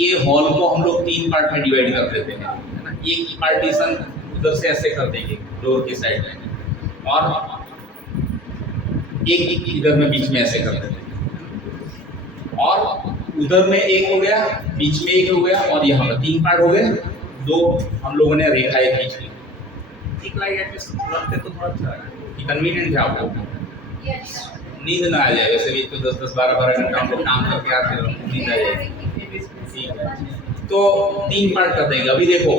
ये हॉल को हम लोग 3 पार्ट में डिवाइड कर देते हैं, है ना। एक पार्टीशन उधर से ऐसे कर देंगे डोर के साइड में, और एक इधर में बीच में ऐसे कर देते हैं, और उधर में एक हो गया, बीच में एक हो गया, और यहाँ पर 3 पार्ट हो गए। 2 हम लोगों ने रेखाएं खींच ली। ठीक लगते तो थोड़ा अच्छा है, कन्वीनियंट है आपको, नींद ना आ जाए। वैसे भी तो 10-10, 12-12 घंटा हम लोग काम करके आते हैं, नींद आ जाएगी। ठीक है, तो 3 पार्ट कर देंगे। अभी देखो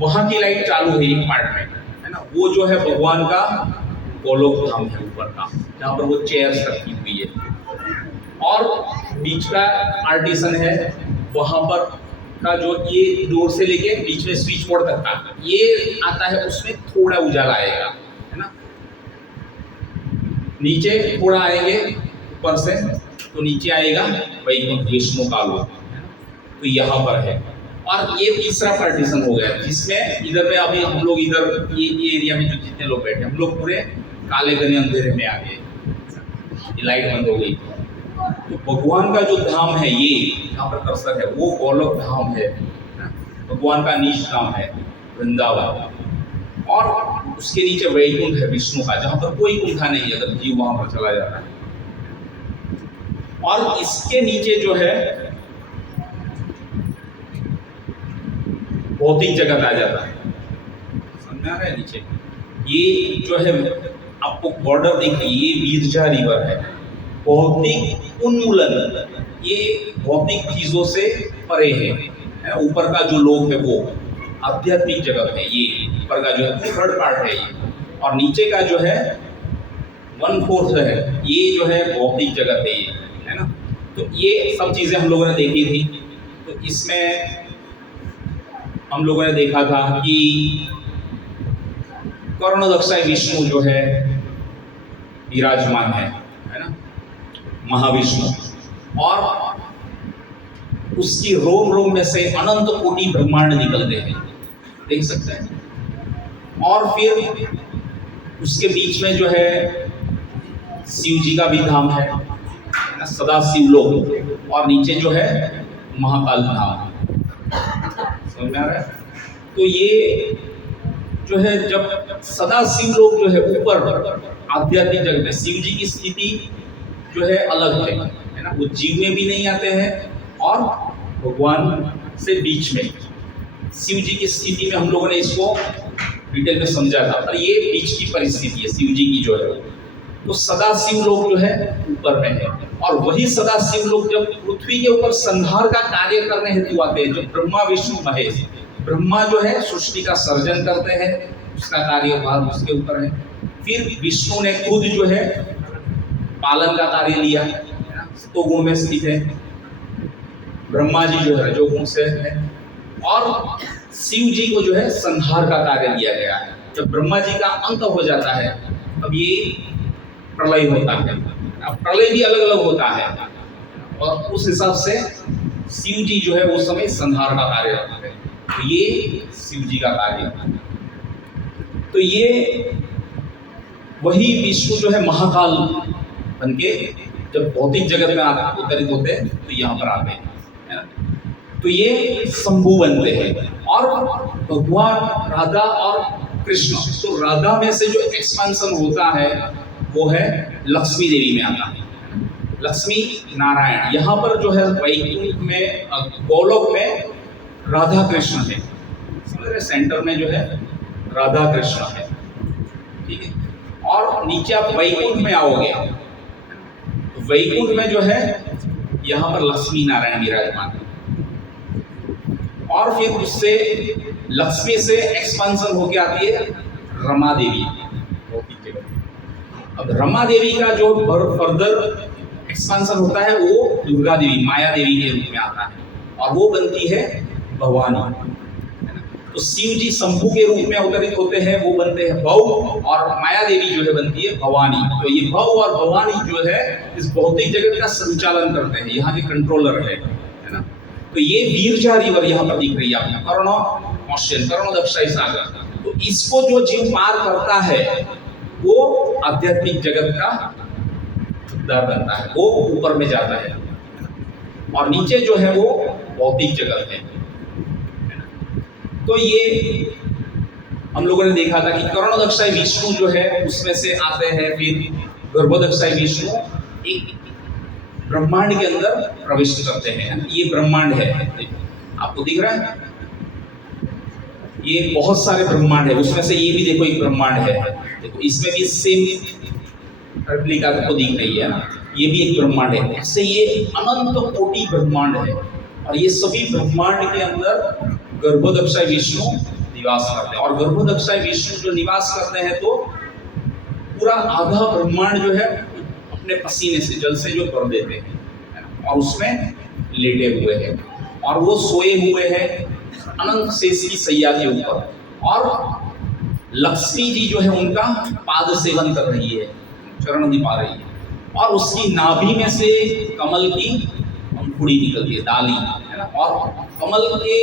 वहाँ की लाइट चालू है एक पार्ट में, है ना। वो जो है भगवान का गोलोक धाम है ऊपर का, जहाँ पर वो चेयर्स रखी हुई है, और बीच का पार्टीशन है वहाँ पर का, जो ये डोर से लेके बीच में स्विच बोर्ड तक का ये आता है, उसमें थोड़ा उजाला आएगा, है ना। नीचे थोड़ा आएंगे ऊपर से, तो नीचे आएगा वैकुंठ विष्णु का लोक, तो यहाँ पर है। और ये तीसरा पार्टीशन हो गया, जिसमें इधर में अभी हम लोग इधर ये एरिया में जो जितने लोग बैठे हम लोग पूरे काले घने अंधेरे में आ गए, ये लाइट बंद हो गई। तो भगवान का जो धाम है, ये यहाँ पर कर्सर है, वो गोलोक धाम है, भगवान का नीच धाम है वृंदावन, और उसके नीचे वैकुंठ है विष्णु का, जहाँ पर कोई कुंठा नहीं है अगर जीव वहां पर चला जाता है। और इसके नीचे जो है भौतिक जगत आ जाता है, समझ में आ रहा है। नीचे ये जो है आपको बॉर्डर दिख रही है, ये विरजा रिवर है। भौतिक उन्मूलन, ये भौतिक चीजों से परे है। ऊपर का जो लोक है वो आध्यात्मिक जगत है, ये ऊपर का जो है 3rd पार्ट है ये, और नीचे का जो है 1/4 है, ये जो है भौतिक जगत है ये, है ना। तो ये सब चीजें हम लोगों ने देखी थी। तो इसमें हम लोगों ने देखा था कि कर्णदक्षाय विष्णु जो है विराजमान है ना, महाविष्णु, और उसकी रोम रोम में से अनंत कोटि ब्रह्मांड निकलते हैं, देख सकते हैं। और फिर उसके बीच में जो है शिव जी का भी धाम है, सदा शिव लोक, और नीचे जो है महाकाल धाम, समझ में आ रहा है। तो ये जो है जब सदा शिव लोक जो है ऊपर आध्यात्मिक जगत में, शिव जी की स्थिति जो है अलग है ना, वो जीव में भी नहीं आते हैं, और भगवान से बीच में शिव जी की स्थिति में हम लोगों ने इसको डिटेल में समझा था। पर ये बीच की परिस्थिति है शिव जी की जो है, तो सदा शिव लोक जो है ऊपर में है, और वही सदा शिव लोक जब पृथ्वी के ऊपर संहार का कार्य करने हेतु आते हैं, जो ब्रह्मा विष्णु महेश, ब्रह्मा जो है सृष्टि का सर्जन करते हैं, उसका कार्यभार उसके ऊपर है। फिर विष्णु ने खुद जो है पालन का कार्य लिया, तो गुण में स्थित है। ब्रह्मा जी जो है रजोगुण से है, और शिव जी को जो है संहार का कार्य दिया गया है। जब ब्रह्मा जी का अंत हो जाता है, अब ये प्रलय होता है। अब प्रलय भी अलग अलग होता है, और उस हिसाब से शिव जी जो है उस समय संहार का कार्य करते हैं, तो ये शिव जी का कार्य है। तो ये वही विष्णु जो है महाकाल बन के जब भौतिक जगत में अवतरित होते हैं, तो यहाँ पर आते हैं, है ना। तो ये शंभु बनते हैं, और भगवान राधा और कृष्ण, तो राधा में से जो एक्सपेंशन होता है वो है लक्ष्मी देवी में आता है, लक्ष्मी नारायण। यहाँ पर जो है वैकुंठ में गोलोक में राधा कृष्ण है, समझ रहे, सेंटर में जो है राधा कृष्ण है, ठीक है। और नीचे आप वैकुंठ में आओगे, तो वैकुंठ में जो है यहाँ पर लक्ष्मी नारायण विराजमान है, और फिर उससे लक्ष्मी से एक्सपेंशन होके आती है रमा देवी। अब रमा देवी का जो फर्दर एक्सपेंशन होता है वो दुर्गा देवी, माया देवी के रूप में आता है, और वो बनती है भवानी। तो शिव जी शंभु के रूप में अवतरित होते हैं, वो बनते हैं भव, और माया देवी जो है बनती है भवानी। तो ये भव और भवानी जो है इस भौतिक जगत का संचालन करते हैं, यहाँ के कंट्रोलर है ना। तो ये विरजा रिवर यहाँ पर दिख रही है आपको, कर्णदक्षाय सागर। तो इसको जो जीव पार करता है वो आध्यात्मिक जगत का उद्धार बनता है, वो ऊपर में जाता है। और नीचे जो है वो भौतिक जगत है। तो ये हम लोगों ने देखा था कि करणोदक्षाई विष्णु जो है उसमें से आते हैं, फिर गर्भोदक्षाई विष्णु एक ब्रह्मांड के अंदर प्रविष्ट करते हैं। ये ब्रह्मांड है, आपको दिख रहा है, ये बहुत सारे ब्रह्मांड है, उसमें से ये भी देखो एक ब्रह्मांड है। देखो इसमें भी सेम रेप्लिका को दिख रही है ना, ये भी एक ब्रह्मांड है। इससे ये अनंत कोटि ब्रह्मांड है और ये सभी ब्रह्मांड के अंदर गर्भोदक्षाई विष्णु निवास करते हैं। और गर्भोदक्षाई विष्णु जो निवास करते हैं तो पूरा आधा ब्रह्मांड जो है अपने पसीने से, जल से जो भर देते हैं और उसमें लेटे हुए हैं और वो सोए हुए हैं अनंत शेष की सैया के ऊपर। और लक्ष्मी जी जो है उनका पाद सेवन कर रही है, चरण निभा रही है, और उसकी नाभि में से कमल की अंकुड़ी निकलती है, डाली है ना, और कमल के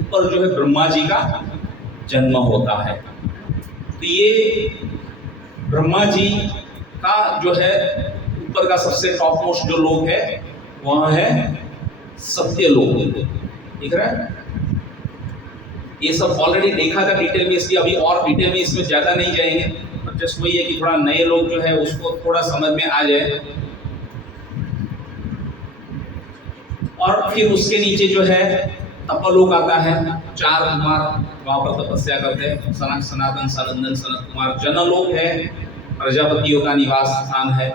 ऊपर जो है ब्रह्मा जी का जन्म होता है। तो ये ब्रह्मा जी का जो है ऊपर का सबसे टॉप मोस्ट जो लोग है वह है सत्य लोग, दिख रहा है। ये सब ऑलरेडी देखा था डिटेल में, इसलिए अभी और डिटेल में इसमें ज़्यादा नहीं जाएंगे, पर जस्ट वही है कि थोड़ा नए लोग जो है उसको थोड़ा समझ में आ जाए। और फिर उसके नीचे जो है तपलोक आता है, 4 कुमार वहाँ पर तपस्या करते हैं, सनक, सनातन, सनंदन, सनत कुमार। जनलोक है, प्रजापतियों का निवास स्थान है।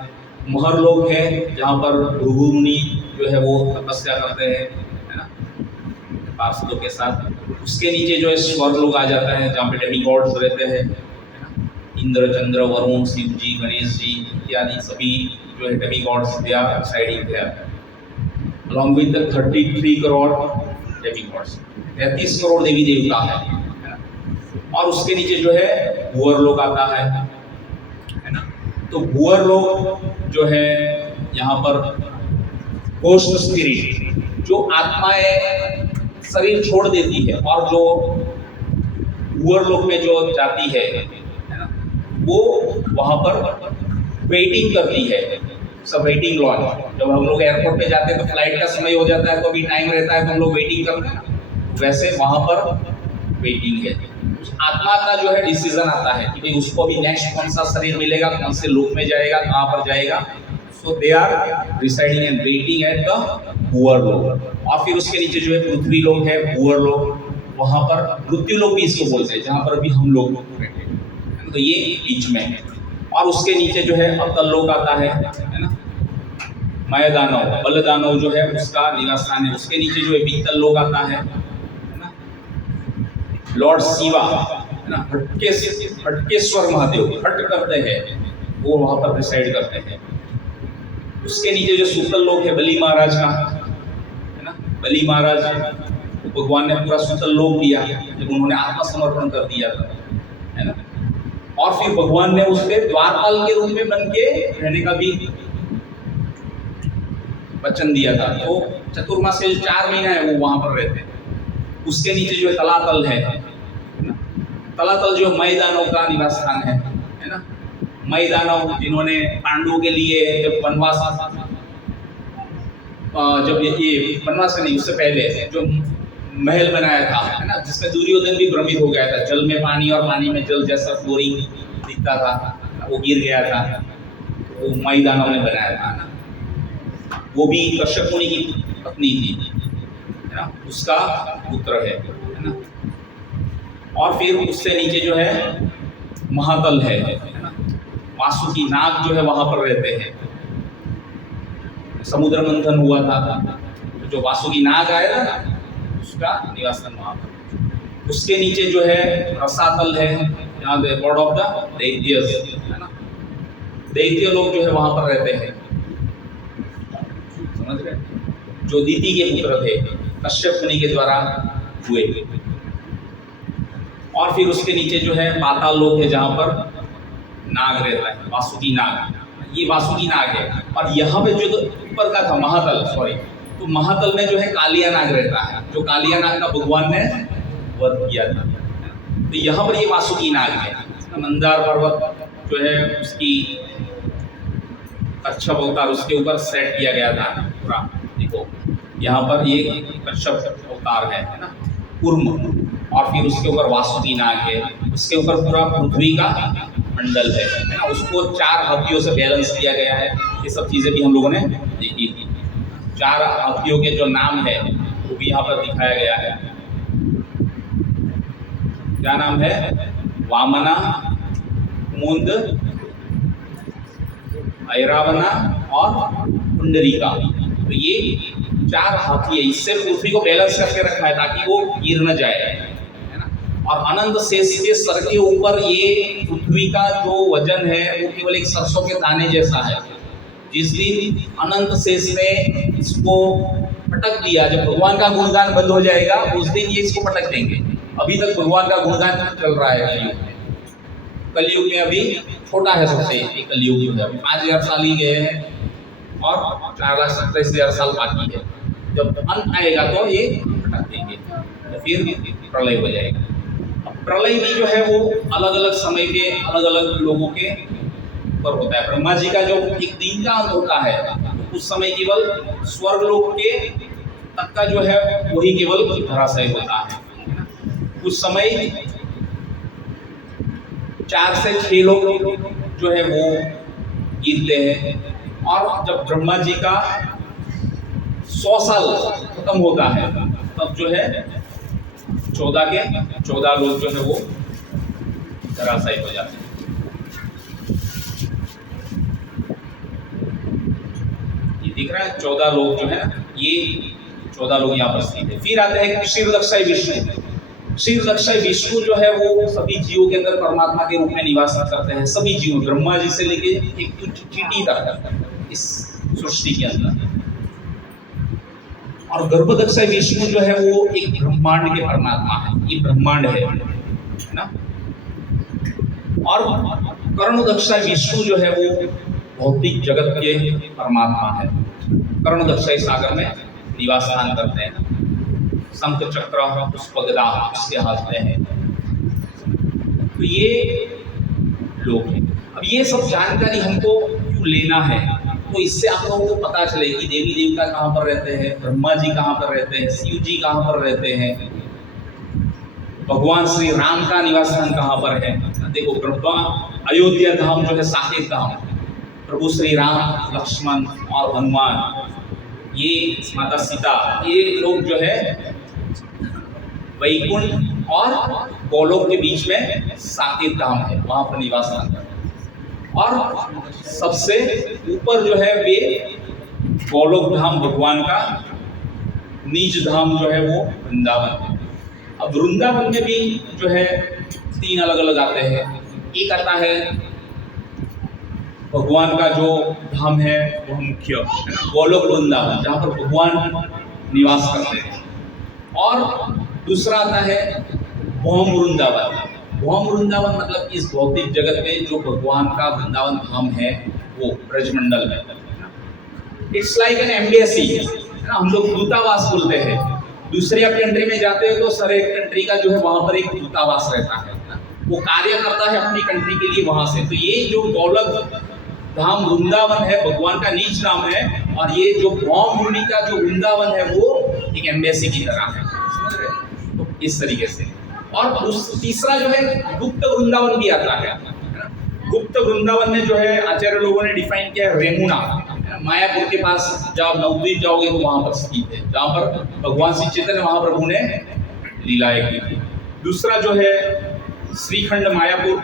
महरलोक है जहाँ पर भृगु मुनि जो है वो तपस्या करते हैं, है ना, पार्षदों के साथ। उसके नीचे जो है स्वर्गलोक आ जाता है जहाँ पे डेमिगॉड्स रहते हैं, इंद्र, चंद्र, वरुण, शिव जी, गणेश जी इत्यादि सभी जो है demigods they are residing there along with the 33 crore demigods, 33 crore देवी देवता है ना। और उसके नीचे जो है भूअर लोक आता है ना। तो भूअर लोक जो है यहाँ पर गोस्ट स्पिरिट, जो आत्माएं शरीर छोड़ देती है और जो भूअर लोक में जो जाती है ना, वो वहाँ पर वेटिंग करती है। सब वेटिंग लॉन्च, जब हम लोग एयरपोर्ट पे जाते हैं तो फ्लाइट का समय हो जाता है तो अभी टाइम रहता है तो हम लोग वेटिंग करते हैं, वैसे वहाँ पर वेटिंग है। उस आत्मा का जो है डिसीजन आता है कि भाई उसको अभी नेक्स्ट कौन सा शरीर मिलेगा, कौन से लोक में जाएगा, कहाँ पर जाएगा। So they are residing and waiting at the Bhuvar Lok. और फिर उसके नीचे जो है पृथ्वी लोक है, भूअर लोक, वहाँ पर मृत्यु लोक भी इसको बोलते हैं, जहाँ पर अभी हम लोग रहते हैं। तो ये बीच में है। और उसके नीचे जो है अतल लोक आता है ना, मय दानव, बल दानव जो है उसका निवास स्थान है। उसके नीचे जो है बीतल लोक आता है ना, लॉर्ड शिवा है ना, हटकेश्वर महादेव, हट करते हैं वो वहाँ पर रिसाइड करते हैं। उसके नीचे जो सूतल लोक है बलि महाराज का है ना, बलि महाराज भगवान ने पूरा सूतल लोक दिया जब उन्होंने आत्मसमर्पण कर दिया था, है ना। और फिर भगवान ने उसके द्वारपाल के रूप में बन के रहने का भी वचन दिया था। तो चतुर्मास के जो 4 महीना है वो वहां पर रहते हैं। उसके नीचे जो है तलातल है ना, तलातल जो मय दानव का निवास स्थान है ना। मय दानव जिन्होंने पांडवों के लिए जब वनवास, जब ये वनवास नहीं उससे पहले जो महल बनाया था है ना, जिसमें दुर्योधन भी भ्रमित हो गया था, जल में पानी और पानी में जल जैसा फ्लोरिंग दिखता था, वो गिर गया था, वो मय दानव ने बनाया था ना। वो भी कश्यप मुनि की पत्नी थी है ना, उसका पुत्र है ना। और फिर उससे नीचे जो है महातल है ना, वासुकी नाग जो है वहां पर रहते हैं। समुद्र मंथन हुआ था तो जो वासुकी नाग आया ना उसका निवास स्थान वहां पर। उसके नीचे जो है रसातल है जहाँ गॉड ऑफ द दैत्यस है ना, दैत्य लोग जो है वहां पर रहते हैं, समझ रहे, जो दीति के पुत्र थे कश्यप मुनि के द्वारा हुए। और फिर उसके नीचे जो है पाताल लोक है जहाँ पर नाग रहता है, वासुकी नाग, ये वासुकी नाग है। और यहाँ पे जो ऊपर का था महातल, सॉरी, तो महातल में जो है कालिया नाग रहता है, जो कालिया नाग का भगवान ने वध किया था। तो यहाँ पर ये वासुकी नाग है। मंदार पर्वत जो है उसकी अच्छा अवतार उसके ऊपर सेट किया गया था पूरा। देखो यहाँ पर ये कश्यप अवतार है ना, कूर्म, और फिर उसके ऊपर वासुकी नाग है, उसके ऊपर पूरा पृथ्वी का मंडल है ना, उसको 4 हाथियों से बैलेंस किया गया है। ये सब चीज़ें भी हम लोगों ने देखी थी। 4 हाथियों के जो नाम है वो भी यहाँ पर दिखाया गया है। क्या नाम है? वामना, मुंद, ऐरावना और पुंडरीका। तो ये 4 हाथी है, इससे पृथ्वी को बैलेंस करके रखा है ताकि वो गिर न जाए, है ना। और अनंत शेष के सर के ऊपर ये पृथ्वी का जो वजन है वो केवल एक सरसों के दाने जैसा है। जिस दिन अनंत शेष ने इसको पटक दिया, जब भगवान का गुणगान बंद हो जाएगा उस दिन ये इसको पटक देंगे। अभी तक भगवान का गुणगान चल रहा है कलयुग में। अभी छोटा है सबसे कलयुग जो है, अभी 5000 साल ही गए हैं और 4,27,000 साल बाकी है। जब अंत आएगा तो ये पटक देंगे, तो फिर प्रलय हो जाएगा। अब प्रलय भी जो है वो अलग अलग समय के अलग अलग लोगों के ऊपर होता है। ब्रह्मा जी का जो एक दिन का अंत होता है तो उस समय केवल स्वर्गलोक के तक का जो है वही केवल धराशायी होता है। उस समय 4 से 6 लोग जो है वो गिरते हैं, और जब ब्रह्मा जी का 100 साल खत्म होता है तब जो है 14 लोग जो है वो धराशायी हो जाते हैं। ये दिख रहा है 14 लोग जो है ना, ये 14 लोग यहाँ पर स्थित है। फिर आते हैं क्षीरदक्षाई विष्णु। क्षीरदक्षाई विष्णु जो है वो सभी जीवों के अंदर परमात्मा के रूप में निवास करते हैं। सभी जीवों, ब्रह्मा जी से लेके एक चींटी तक इस सृष्टि के अंदर। और गर्भदक्षाई विष्णु जो है वो एक ब्रह्मांड के परमात्मा है, ये ब्रह्मांड है ना। और कर्णदक्षाई विष्णु जो है वो भौतिक जगत के परमात्मा है। कर्णदक्षाई सागर में निवास स्थान करते हैं। शंख चक्र पुष्पगदा उसके हाथ में है। तो ये लोग हैं। अब ये सब जानकारी हमको क्यों लेना है? तो इससे आप लोगों को पता चले कि देवी देवता कहाँ पर रहते हैं, ब्रह्मा जी कहाँ पर रहते हैं, शिव जी कहाँ पर रहते हैं, भगवान श्री राम का निवास स्थान कहाँ पर है। देखो ब्रह्मा अयोध्या धाम जो है साकेत धाम, प्रभु श्री राम, लक्ष्मण और हनुमान, ये माता सीता, ये लोग जो है वैकुंठ और गोलोक के बीच में साकेत धाम है, वहां पर निवास स्थान है। और सबसे ऊपर जो है वे गोलोक धाम भगवान का, नीच धाम जो है वो वृंदावन है। अब वृंदावन में भी जो है 3 अलग अलग आते हैं। एक आता है भगवान का जो धाम है वो मुख्य गोलोक वृंदावन, जहाँ पर भगवान निवास करते हैं। और दूसरा आता है भौम वृंदावन। भौम वृंदावन मतलब इस भौतिक जगत में जो भगवान का वृंदावन धाम है वो ब्रजमंडल में। इट्स लाइक एन एम्बेसी, हम लोग दूतावास बोलते हैं। दूसरे आप कंट्री में जाते हैं तो सर एक कंट्री का जो है वहां पर एक दूतावास रहता है, वो कार्य करता है अपनी कंट्री के लिए वहां से। तो ये जो गोलोक धाम वृंदावन है भगवान का नीच नाम है, और ये जो भौम मुनि का जो वृंदावन है वो एक एम्बेसी की तरह है, समझ रहे? तो इस तरीके से। और तीसरा जो है गुप्त वृंदावन भी आता है। गुप्त वृंदावन में जो है आचार्य लोगों ने डिफाइन किया है रेमुना, मायापुर के पास जब नवद्वीप जाओगे तो वहां पर स्थित है, जहां पर भगवान श्री चैतन्य महाप्रभु ने लीलाएं की थी। दूसरा जो है श्रीखंड मायापुर,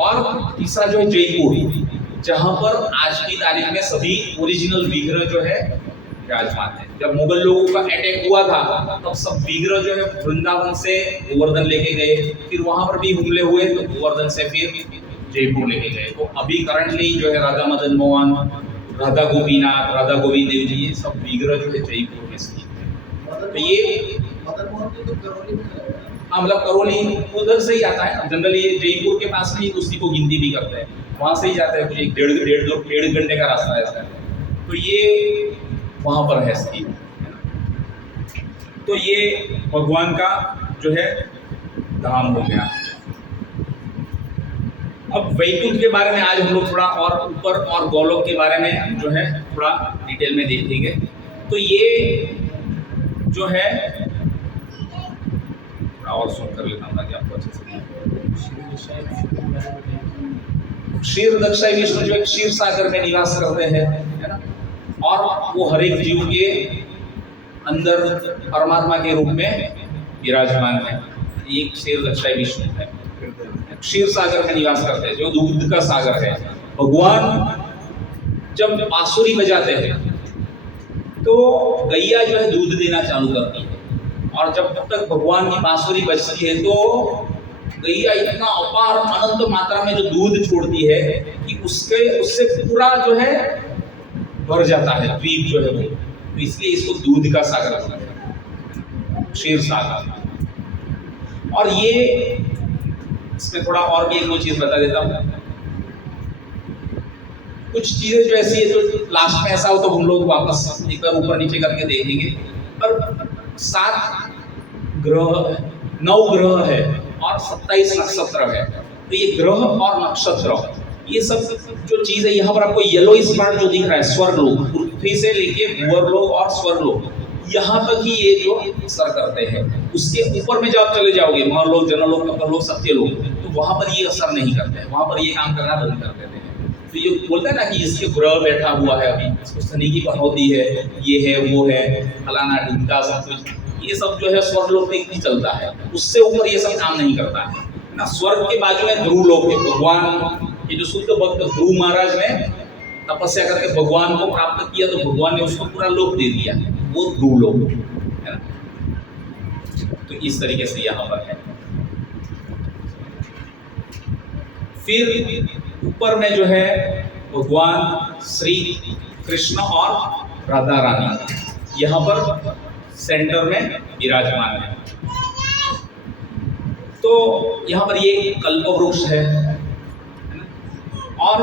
और तीसरा जो है जयपुर, जहां पर आज की तारीख में सभी ओरिजिनल विग्रह जो है विराजमान है। जब मुगल लोगों का अटैक हुआ था तब सब विग्रह जो है वृंदावन से गोवर्धन लेके गए, फिर वहां पर भी हमले हुए तो गोवर्धन से फिर जयपुर लेके गए। तो अभी करंटली जो है राधा मदन मोहन, राधा गोपीनाथ, राधा गोविंद देव जी, ये सब विग्रह जो है जयपुर में स्थित है। तो ये हाँ मतलब करौली उधर से ही आता है। जनरली ये जयपुर के पास में ही उसी को गिनती भी करते हैं, वहां से ही जाता है। कुछ एक डेढ़ घंटे का रास्ता है। तो ये वहां पर है स्थित। तो ये भगवान का जो है धाम हो गया। अब वैकुंठ के बारे में आज हम लोग थोड़ा और ऊपर, और गोलोक के बारे में जो है थोड़ा डिटेल में देखेंगे। तो ये जो है और सुन कर लेता हूँ ताकि आपको अच्छे से क्षीर दक्षाई विष्णु जो एक क्षीर सागर में निवास करते हैं, है ना, और वो हर एक जीव के अंदर परमात्मा के रूप में विराजमान है। एक क्षीर दक्षाई विष्णु है, क्षीर सागर में निवास करते हैं जो दूध का सागर है। भगवान जब बांसुरी बजाते हैं तो गैया जो है दूध देना चालू करती है, और जब तक भगवान की बांसुरी बजती है तो गैया इतना अपार अनंत मात्रा में जो दूध छोड़ती है कि उससे पूरा जो है भर जाता है द्वीप जो है वो, तो इसलिए इसको दूध का सागर बोला जाता है, क्षीर सागर। और ये इसमें थोड़ा और भी एक दो चीज बता देता हूँ। कुछ चीजें जो ऐसी है जो लास्ट में ऐसा हो तो हम लोग वापस एक बार ऊपर नीचे करके देखेंगे। पर 7 ग्रह 9 ग्रह है और 27 नक्षत्र है, तो ये ग्रह और नक्षत्र ये सब जो चीज है यहाँ पर आपको येलो स्पॉट जो दिख रहा है स्वर्गलोक, पृथ्वी से लेके भूवर्लोक और स्वर्गलोक यहाँ तक ही ये जो असर करते हैं। उसके ऊपर में जब आप चले जाओगे महलोक, जनलोक, नवलोक, सत्यलोक, तो वहां पर ये असर नहीं करते हैं, वहां पर ये काम करना बंद कर देते हैं। तो ये बोलते हैं ना कि इसके ग्रह बैठा हुआ है, अभी इसको शनि की पनौती है, ये है वो है फलाना ढिमका सब कुछ, ये सब जो है स्वर्गलोक में नहीं चलता है, उससे ऊपर ये सब काम नहीं करता है ना। स्वर्ग के बाजू में ध्रुव लोक है। भगवान ये जो शुद्ध भक्त ध्रुव महाराज ने तपस्या करके भगवान को प्राप्त किया तो भगवान ने उसको पूरा लोक दे दिया, वो ध्रुव लोक है ना। तो इस तरीके से यहाँ पर है। फिर ऊपर में जो है भगवान श्री कृष्ण और राधा रानी यहाँ पर सेंटर में विराजमान है। तो यहाँ पर ये कल्प वृक्ष है और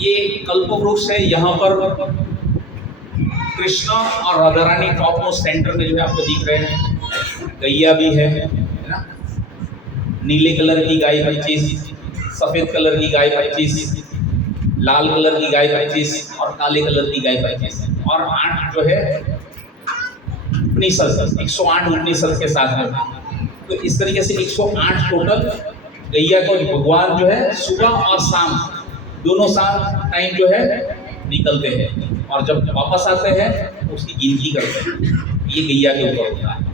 ये कल्प वृक्ष है। यहाँ पर कृष्ण और Radha Rani top most centre में जो है आपको दिख रहे हैं। गैया भी है ना, नीले कलर की गाय 25, सफेद कलर की गाय 25, लाल कलर की गाय 25 और काले कलर की गाय 25 और 8 जो है उपनिषद 108 उपनिषद के साथ में। तो इस तरीके से 108 टोटल गैया को भगवान जो है सुबह और शाम दोनों टाइम जो है निकलते हैं और जब वापस आते हैं तो उसकी गिनती करते हैं। ये गैया के ऊपर होता है।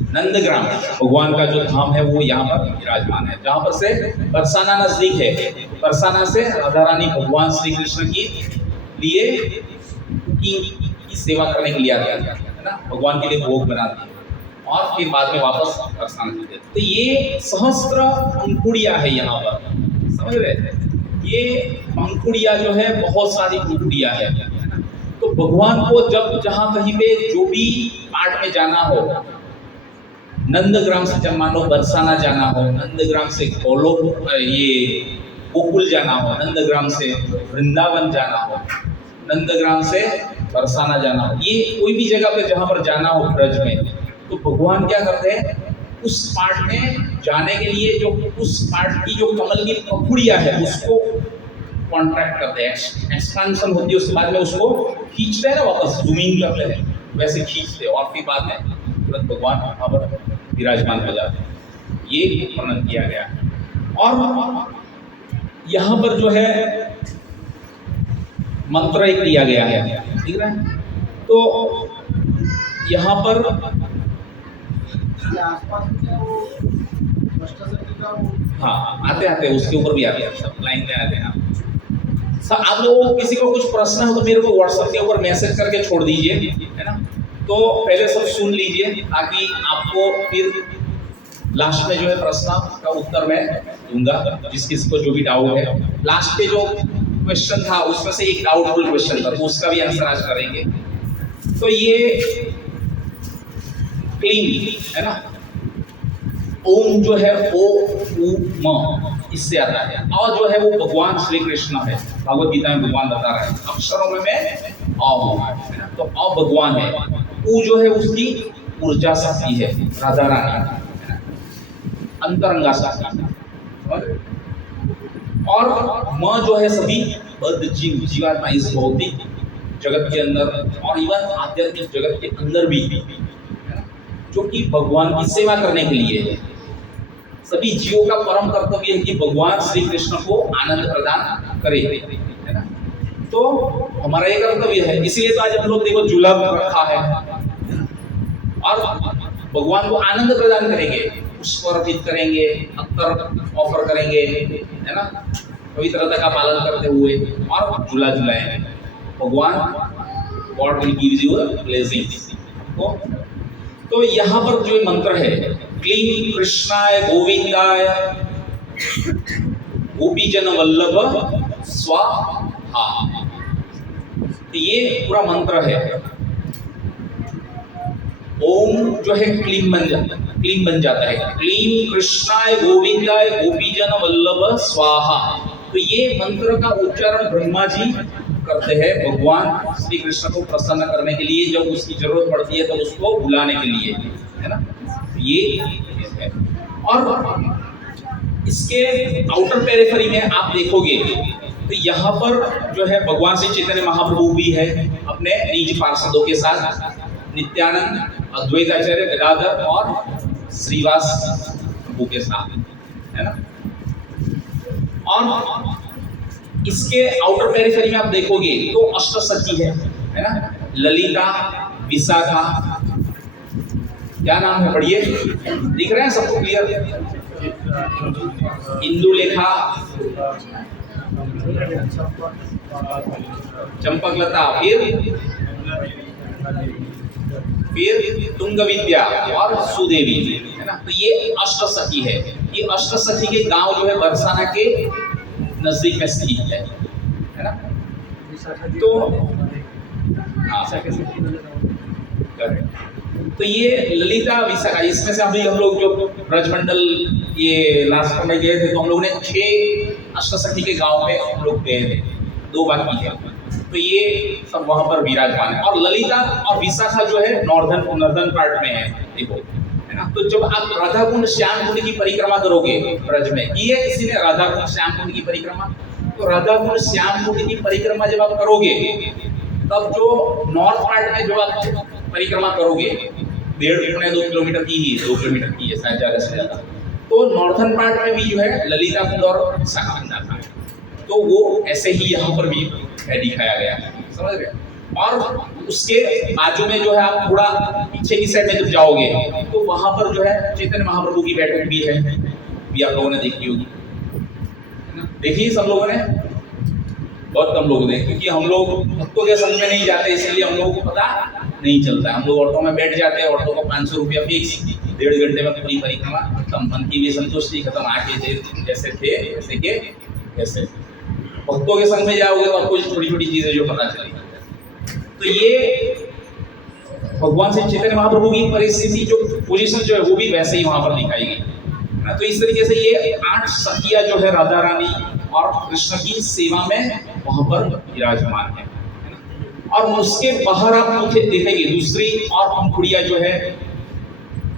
नंदग्राम भगवान का जो धाम है वो यहाँ पर विराजमान है, जहाँ पर से बरसाना नजदीक है। बरसाना से राधा रानी भगवान श्री कृष्ण की लिए की सेवा करने के लिए आते हैं, है ना, भगवान के लिए भोग बनाते हैं और फिर बाद में वापस बरसाना देते हैं। तो ये सहस्त्र पंखुड़िया है यहाँ पर, समझ रहे थे। ये पंखुड़िया जो है बहुत सारी पंखुड़िया है ना। तो भगवान को जब जहाँ कहीं पे जो भी पार्ट में जाना हो, नंदग्राम से जब मानो बरसाना जाना हो, नंदग्राम से ये गोकुल जाना हो, नंदग्राम से वृंदावन जाना हो, नंदग्राम से बरसाना जाना हो, ये कोई भी जगह पे जहाँ पर जाना हो ब्रज में, तो भगवान क्या करते हैं उस पार्ट में जाने के लिए जो उस पार्ट की जो कमल की पंखुड़िया है उसको कॉन्ट्रैक्ट करते हैं, एक्सपेंशन होती है, उसके बाद में उसको खींचते हैं ना, वापस जूमिंग करते हैं, वैसे खींचते हैं और फिर बाद में तुरंत भगवान वहाँ पर विराजमान हो जाते हैं। ये वर्णन किया गया है। और यहाँ पर जो है मंत्र एक दिया गया है, ठीक है। तो यहाँ पर हाँ आते आते उसके ऊपर भी आते हैं, सब लाइन में आते हैं। सब आप लोगों को किसी को कुछ प्रश्न हो तो मेरे को व्हाट्सएप के ऊपर मैसेज करके छोड़ दीजिए, है ना। तो पहले सब सुन लीजिए ताकि आपको फिर लास्ट में जो है प्रश्न का उत्तर मैं दूंगा, जिस किसी को जो भी डाउट है। लास्ट पे जो क्वेश्चन था उसमें से एक डाउटफुल क्वेश्चन था, तो उसका भी आंसर आज करेंगे। तो ये क्लीन है ना, ओम जो है ओ उ म इससे आता है, और जो है वो भगवान श्री कृष्ण है। भगवद गीता में भगवान बता रहे हैं अक्षरों में अ है ना, तो अ भगवान है, उ जो है उसकी ऊर्जा शक्ति है, राधा रानी अंतरंगा शक्ति, और म जो है सभी बद्ध जीव जीवात्मा इस भौतिक जगत के अंदर और इवन आध्यात्मिक जगत के अंदर भी, जो कि भगवान की सेवा करने के लिए है। सभी जीवों का परम कर्तव्य है कि भगवान श्री कृष्ण को आनंद प्रदान करे, है ना। तो हमारा ये कर्तव्य है, इसीलिए तो आज हम लोग देखो जुलम रखा है और भगवान को आनंद प्रदान करेंगे, पुष्प अर्पित करेंगे, अत्तर ऑफर करेंगे, है ना, पवित्रता का पालन करते हुए और झूला झुलाएंगे। भगवान God will give you a blessings. तो यहाँ पर जो मंत्र है, क्लीं कृष्णाय गोविंदाय गोपीजन वल्लभ स्वाहा, तो ये पूरा मंत्र है। ओम जो है क्लीं बन जाता है, क्लीं कृष्णाय गोविंदाय गोपीजन वल्लभ स्वाहा। तो ये मंत्र का उच्चारण ब्रह्मा जी करते हैं भगवान श्री कृष्ण को प्रसन्न करने के लिए, जब उसकी जरूरत पड़ती है तो उसको बुलाने के लिए, है ना। ये है। और इसके आउटर पेरिफेरी में आप देखोगे तो यहाँ पर जो है भगवान श्री चैतन्य महाप्रभु भी है अपने निज पार्षदों के साथ, नित्यानंद, अद्वैताचार्य, गदाधर और श्रीवास प्रभु के साथ, है ना। और इसके आउटर पेरिफेरी में आप देखोगे तो अष्टसखी है ना, ललिता, विशाखा, क्या नाम है पढ़िए, दिख रहे हैं सबको क्लियर? इंदुलेखा, चंपकलता, फिर तुंग विद्या और सुदेवी, है ना। तो ये अष्टसखी है। ये अष्टसखी के गांव जो है बरसाना के नजदीक में स्थित है ना। तो तो ये ललिता, विशाखा, इसमें से अभी हम लोग जो ब्रजमंडल ये लास्ट में गए थे तो हम लोग ने 6 अष्टसखी के गांव में हम लोग गए थे, 2 बाकी है। तो ये सब वहां पर विराजमान है। और ललिता और विशाखा जो है नॉर्दर्न पार्ट में है, देखो, है ना। तो जब आप राधा कुंड श्याम कुंड की परिक्रमा करोगे ब्रज में, की है किसी ने राधा कुंड श्याम कुंड की परिक्रमा? तो राधा कुंड श्याम कुंड की परिक्रमा जब आप करोगे तब जो नॉर्थ पार्ट में जो आप परिक्रमा करोगे, 1.5-2 किलोमीटर की ही, 2 किलोमीटर की है शायद, ज्यादा से ज्यादा। तो नॉर्थन पार्ट में भी जो है ललिता कुंड और विशाखा कुंड आता है। तो वो ऐसे ही यहाँ पर भी दिखाया गया है, समझ रहे? और उसके बाजू में जो है आप थोड़ा पीछे की साइड में जब जाओगे तो वहां पर जो है चैतन्य महाप्रभु की बैठक भी है, भी आप लोगों ने देखी होगी, देखी सब लोगों ने? बहुत कम लोग देखे, क्योंकि हम लोग भक्तों के संग में नहीं जाते, इसलिए हम लोगों को पता नहीं चलता। हम लोग ऑटो में बैठ जाते हैं, ऑटो को 500 रुपया फिक्स, 1.5 घंटे में पूरी परिक्रमा खत्म, मन की भी संतुष्टि खत्म, आके जैसे थे जैसे के ऐसे। भक्तों के संग में जाओगे तो आपको छोटी छोटी चीजें जो पता चलेगी। तो ये भगवान से चैतन्य महाप्रभु की परिस्थिति जो पोजीशन जो है वो भी वैसे ही वहां पर दिखाई गई। तो इस तरीके से ये 8 सखियां जो है राधा रानी और कृष्ण की सेवा में वहां पर विराजमान है। और उसके बाहर आप मुझे देखेंगे दूसरी और पंखुड़िया जो है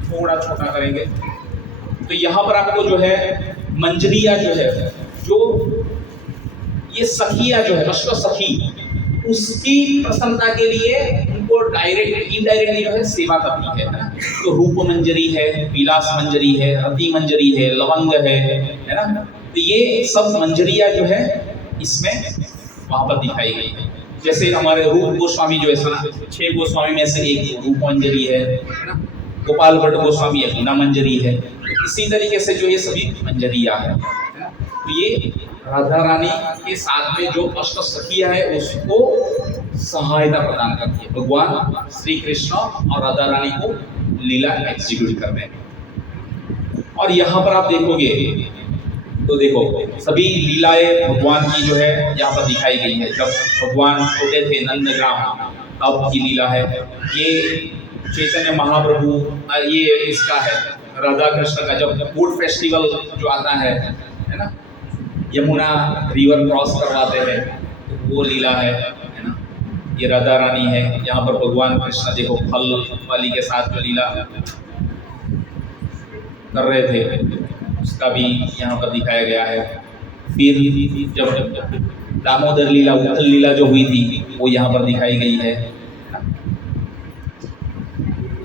थोड़ा छोटा करेंगे तो यहाँ पर आपको जो है मंजरिया जो है, जो ये सखिया जो है अष्ट सखी, उसकी प्रसन्नता के लिए उनको डायरेक्ट इनडायरेक्टली जो है सेवा करनी है ना। तो रूप मंजरी है, विलास मंजरी है, रति मंजरी है, लवंग है ना। तो ये सब मंजरिया जो है इसमें वहां पर दिखाई गई है। जैसे हमारे रूप गोस्वामी जो है 6 गोस्वामी में से एक रूप मंजरी है ना। गोपाल भट्ट गोस्वामी है गुना मंजरी है। इसी तरीके से जो ये सभी मंजरिया है ना। तो ये राधा रानी के साथ में जो अष्ट सखियां है उसको सहायता प्रदान करती है। भगवान श्री कृष्ण और राधा रानी को लीला एग्जीक्यूट करते हैं। और यहाँ पर आप देखोगे तो देखो सभी लीलाएं भगवान की जो है यहाँ पर दिखाई गई है। जब भगवान छोटे थे नंदग्राम तब की लीला है। ये चैतन्य महाप्रभु ये इसका है राधा कृष्ण का जब फूड फेस्टिवल जो आता है ना, यमुना रिवर क्रॉस करवाते हैं तो वो लीला है ना। ये राधा रानी है। यहाँ पर भगवान कृष्ण देखो फल वाली के साथ जो लीला कर रहे थे उसका भी यहाँ पर दिखाया गया है। फिर जब दामोदर लीला, उत्तल लीला जो हुई थी वो यहाँ पर दिखाई गई है।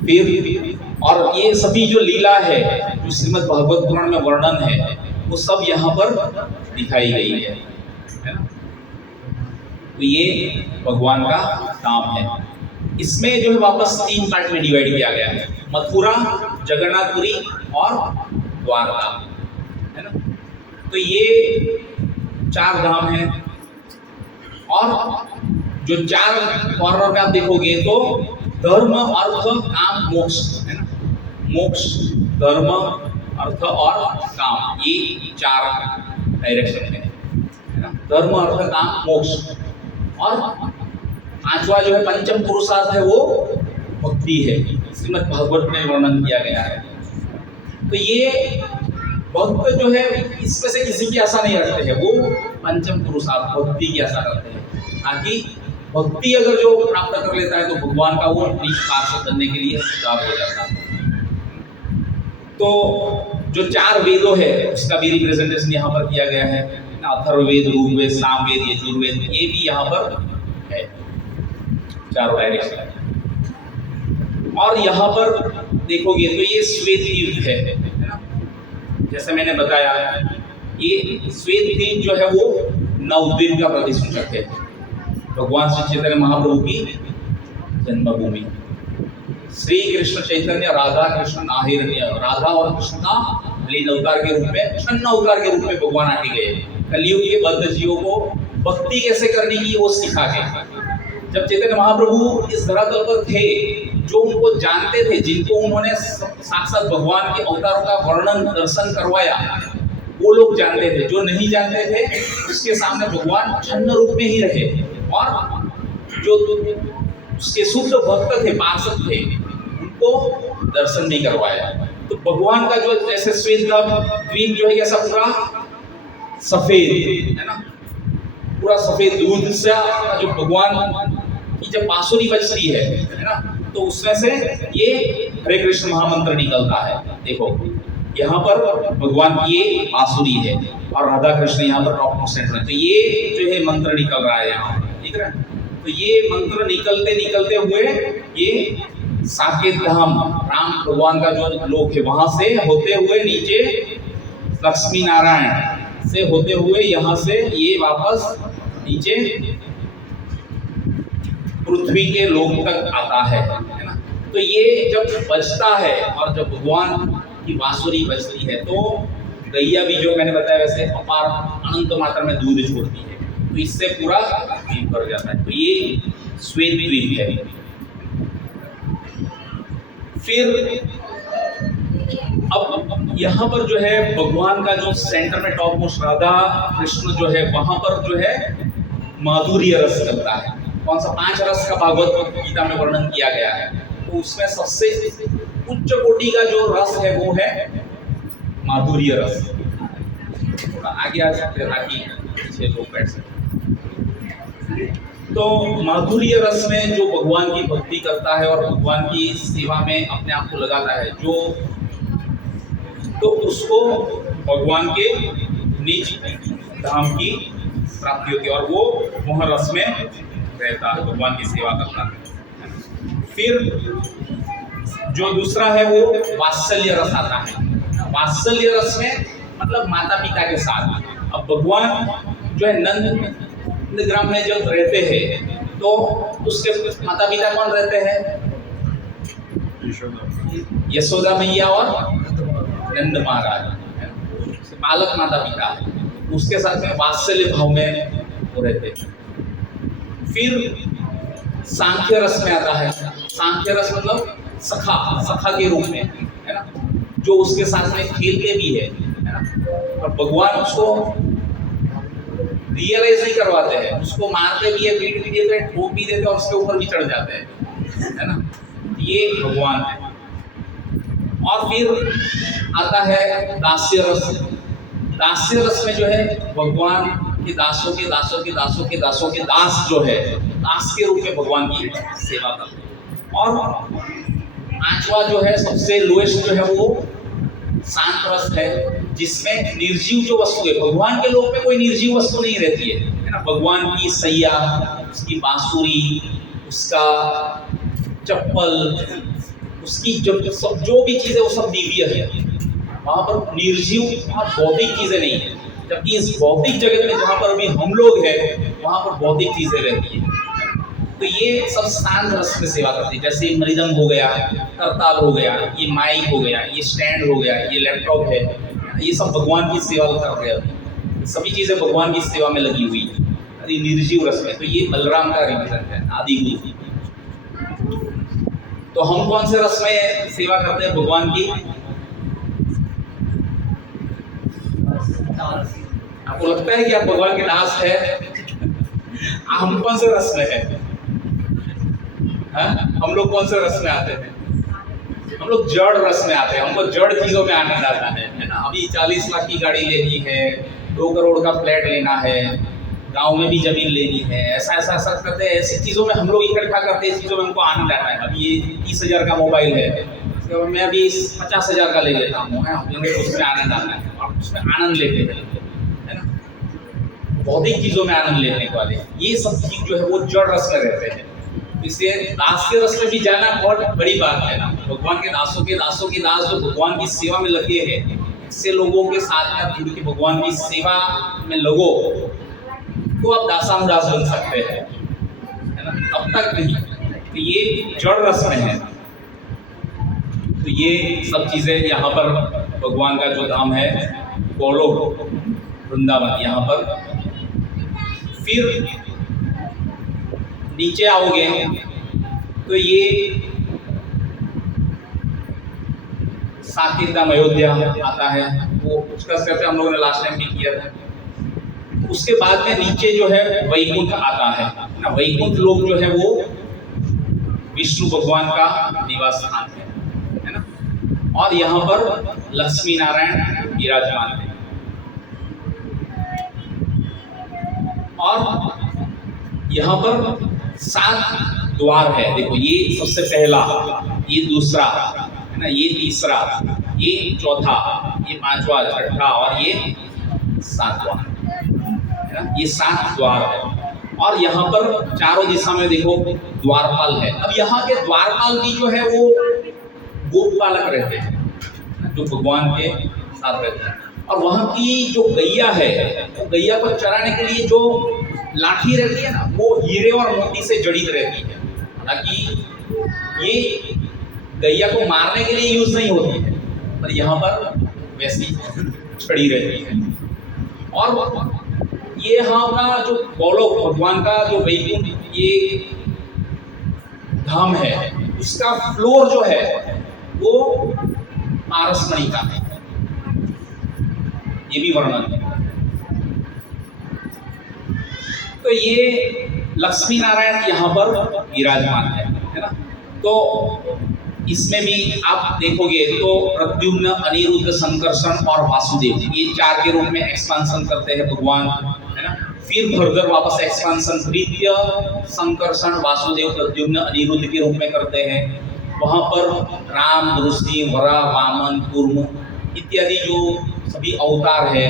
फिर और ये सभी जो लीला है जो श्रीमद् भागवत पुराण में वर्णन है वो सब यहाँ पर दिखाई गई है ना। तो ये भगवान का काम है। इसमें जो है वापस 3 पार्ट में डिवाइड किया गया है, मथुरा, जगन्नाथपुरी और द्वारका, है ना। तो ये 4 धाम हैं। और जो 4 कॉर्नर में आप देखोगे तो धर्म, अर्थ, काम, मोक्ष, है ना। मोक्ष, धर्म, अर्थ और काम, ये 4 डायरेक्शन है ना। धर्म, अर्थ, काम, मोक्ष। और 5वां जो है पंचम पुरुषार्थ है वो भक्ति है, श्रीमद् भागवत में वर्णन किया गया है। तो ये भक्त जो है इसमें से किसी की आशा नहीं रखते हैं, वो पंचम पुरुषार्थ भक्ति की आशा रखते हैं। ताकि भक्ति अगर जो प्राप्त कर लेता है तो भगवान का वो पार्षद बनने के लिए प्राप्त हो जाता है। तो जो 4 वेदों है उसका भी रिप्रेजेंटेशन यहाँ पर किया गया है। अथर्ववेद, ऋग्वेद, सामवेद, यजुर्वेद, ये भी यहाँ पर है, 4 डायरेक्शन। और यहाँ पर देखोगे तो ये श्वेत तीर्थ है ना। जैसे मैंने बताया ये श्वेत तीर्थ जो है वो नवद्वीप का प्रतिसूचक है, भगवान श्री चैतन्य महाप्रभु की जन्मभूमि। श्री कृष्ण चैतन्य राधा कृष्ण नाहिरण्य, राधा और कृष्ण का लीन अवतार के रूप में, छन्न अवतार के रूप में भगवान आके गए कलयुग के बद्ध जीवों को भक्ति कैसे करने की वो सिखा के। जब चैतन्य महाप्रभु इस धरातल पर थे, जो उनको जानते थे, जिनको उन्होंने साक्षात भगवान के अवतारों का वर्णन दर्शन करवाया, वो लोग जानते थे। जो नहीं जानते थे उसके सामने भगवान छन्न रूप में ही रहे। और जो उसके शुद्ध भक्त थे, पार्षद थे, उनको दर्शन नहीं करवाया। तो भगवान का जो जैसे श्वेत द्वीप जो है कैसा पूरा सफेद है ना, पूरा सफेद दूध से जो भगवान की जब बांसुरी बजती है ना, तो उसमें से ये हरे कृष्ण महामंत्र निकलता है। देखो यहाँ पर भगवान की ये बांसुरी है और राधा कृष्ण यहाँ पर टॉप मोस्ट सेंटर है। तो ये जो है मंत्र निकल रहा है यहाँ, ठीक है। तो ये मंत्र निकलते निकलते हुए ये साकेत धाम, राम भगवान का जो लोक है, वहां से होते हुए नीचे लक्ष्मी नारायण से होते हुए यहाँ से ये वापस नीचे पृथ्वी के लोक तक आता है ना। तो ये जब बजता है और जब भगवान की बांसुरी बजती है तो गैया भी जो मैंने बताया वैसे अपार अनंत मात्रा में दूध छोड़ती है, तो इससे पूरा द्वीप भर जाता है। तो ये श्वेत द्वीप है। फिर अब यहाँ पर जो है भगवान का जो सेंटर में टॉप मोस्ट राधा कृष्ण जो है, वहां पर जो है माधुर्य रस चलता है। कौन सा 5 रस का भागवत गीता में वर्णन किया गया है, तो उसमें सबसे उच्च कोटि का जो रस है वो है माधुर्य रस। थोड़ा आगे आ सकते हैं ताकि पीछे लोग बैठ सकें। तो माधुर्य रस में जो भगवान की भक्ति करता है और भगवान की सेवा में अपने आप को लगाता है जो, तो उसको भगवान के निज धाम की प्राप्ति होती है और वो मोह रस में रहता है, भगवान की सेवा करता है। फिर जो दूसरा है वो वात्सल्य रस आता है। वात्सल्य रस में मतलब माता पिता के साथ। अब भगवान जो है नंदग्राम में जब रहते हैं तो उसके माता पिता कौन रहते हैं? यशोदा मैया और नंद महाराज, पालक माता पिता है, उसके साथ में वात्सल्य भाव में वो रहते हैं। फिर सांख्य रस में आता है। सांख्य रस मतलब सखा के रूप में, है ना, जो उसके साथ में खेलते भी है ना, और भगवान उसको रियलाइज नहीं करवाते हैं, उसको मारते भी है, पीट भी देते हैं, ठोक भी देते हैं और उसके ऊपर भी चढ़ जाते हैं, है ना। ये भगवान है। और फिर आता है दास्य रस। दास्य रस में जो है भगवान के दासों के दासों के दासों के दासों के दास जो है, दास के रूप में भगवान की सेवा करते हैं। और 5वां जो है सबसे लोएस्ट जो है वो शांत रस है, जिसमें निर्जीव जो वस्तु है, भगवान के लोक में कोई निर्जीव वस्तु नहीं रहती है ना। ना, भगवान की सैया, उसकी बांसुरी, उसका चप्पल, उसकी जो भी चीजें वो सब दिव्य है। वहां पर निर्जीव और भौतिक चीजें नहीं है, जबकि इस भौतिक जगत में जहां पर अभी हम लोग हैं वहां पर भौतिक चीजें रहती है। तो ये सब शांत रस में सेवा करती है, जैसे मृदंग हो गया, करताल हो गया, ये माइक हो गया, ये स्टैंड हो गया, ये लैपटॉप है, ये सब भगवान की सेवा कर रहे हैं। सभी चीजें भगवान की सेवा में लगी हुई है निर्जीव रस में। तो ये बलराम का रिप्रेजेंट है, आदि गुरु। तो हम कौन से रस में सेवा करते हैं भगवान की? आपको लगता है कि आप भगवान के दास है? हम कौन से रस में है? हम लोग कौन से रस में आते हैं? हम लोग जड़ रस में आते हैं। हमको जड़ चीजों में आनंद आता है ना। अभी 40 लाख की गाड़ी लेनी है, 2 करोड़ का फ्लैट लेना है, गांव में भी जमीन लेनी है, ऐसा ऐसा ऐसा करते हैं। ऐसी चीजों में हम लोग इकट्ठा करते हैं, इस चीजों में हमको आनंद आता है। अभी ये 30,000 का मोबाइल है, मैं अभी 50,000 का ले लेता हूँ, उसमें आनंद आता है और उसमें आनंद लेते हैं, है ना। भौतिक चीजों में आनंद लेने वाले ये सब चीज जो है वो जड़ रस में रहते हैं। इसलिए दास के रस में भी जाना बहुत बड़ी बात है ना। भगवान के दासों के दास जो भगवान की सेवा में लगे हैं, इससे लोगों के साथ में जुड़ के भगवान की सेवा में लगो तो आप दासानुदास बन सकते हैं, है ना। अब तक नहीं, तो ये जड़ रस में है। तो ये सब चीजें यहाँ पर भगवान का जो धाम है गोलोक वृंदावन, यहाँ पर। फिर नीचे आओगे तो ये साकेत धाम अयोध्या आता है, वो उसका चर्चा हम लोगों ने लास्ट टाइम भी किया था। उसके बाद में नीचे जो है वैकुंठ आता है ना। वैकुंठ लोक जो है वो विष्णु भगवान का निवास स्थान है ना। और यहाँ पर लक्ष्मी नारायण विराजमान है। और यहाँ पर 7 द्वार है। देखो, ये सबसे पहला, ये दूसरा है ना, ये तीसरा, ये चौथा, ये 5वां, 6ठा और ये 7वां है ना। ये 7 द्वार है। और यहाँ पर चारों दिशा में देखो द्वारपाल है। अब यहाँ के द्वारपाल भी जो है वो गोपालक रहते हैं, जो भगवान के साथ रहते हैं। और वहाँ की जो गैया है, तो गैया को चराने के लिए जो लाठी रहती है ना, वो हीरे और मोती से जड़ित रहती है। हालांकि ये गैया को मारने के लिए यूज नहीं होती है, पर यहाँ पर वैसी छड़ी रहती है। और ये यहाँ का जो गोलोक भगवान का जो वैकुंठ ये धाम है, उसका फ्लोर जो है वो पारसमणि का है, ये भी वर्णन है। तो ये लक्ष्मी नारायण यहाँ पर विराजमान है ना। तो इसमें भी आप देखोगे तो प्रद्युम्न, अनिरुद्ध, संकर्षण और वासुदेव, ये 4 के रूप में एक्सपांशन करते हैं भगवान, है ना। फिर फर्दर वापस एक्सपांशन तृतीय संकर्षण वासुदेव, प्रद्युम्न, अनिरुद्ध के रूप में करते हैं। वहाँ पर राम, नृसिंह, वराह, वामन, कूर्म इत्यादि जो सभी अवतार है,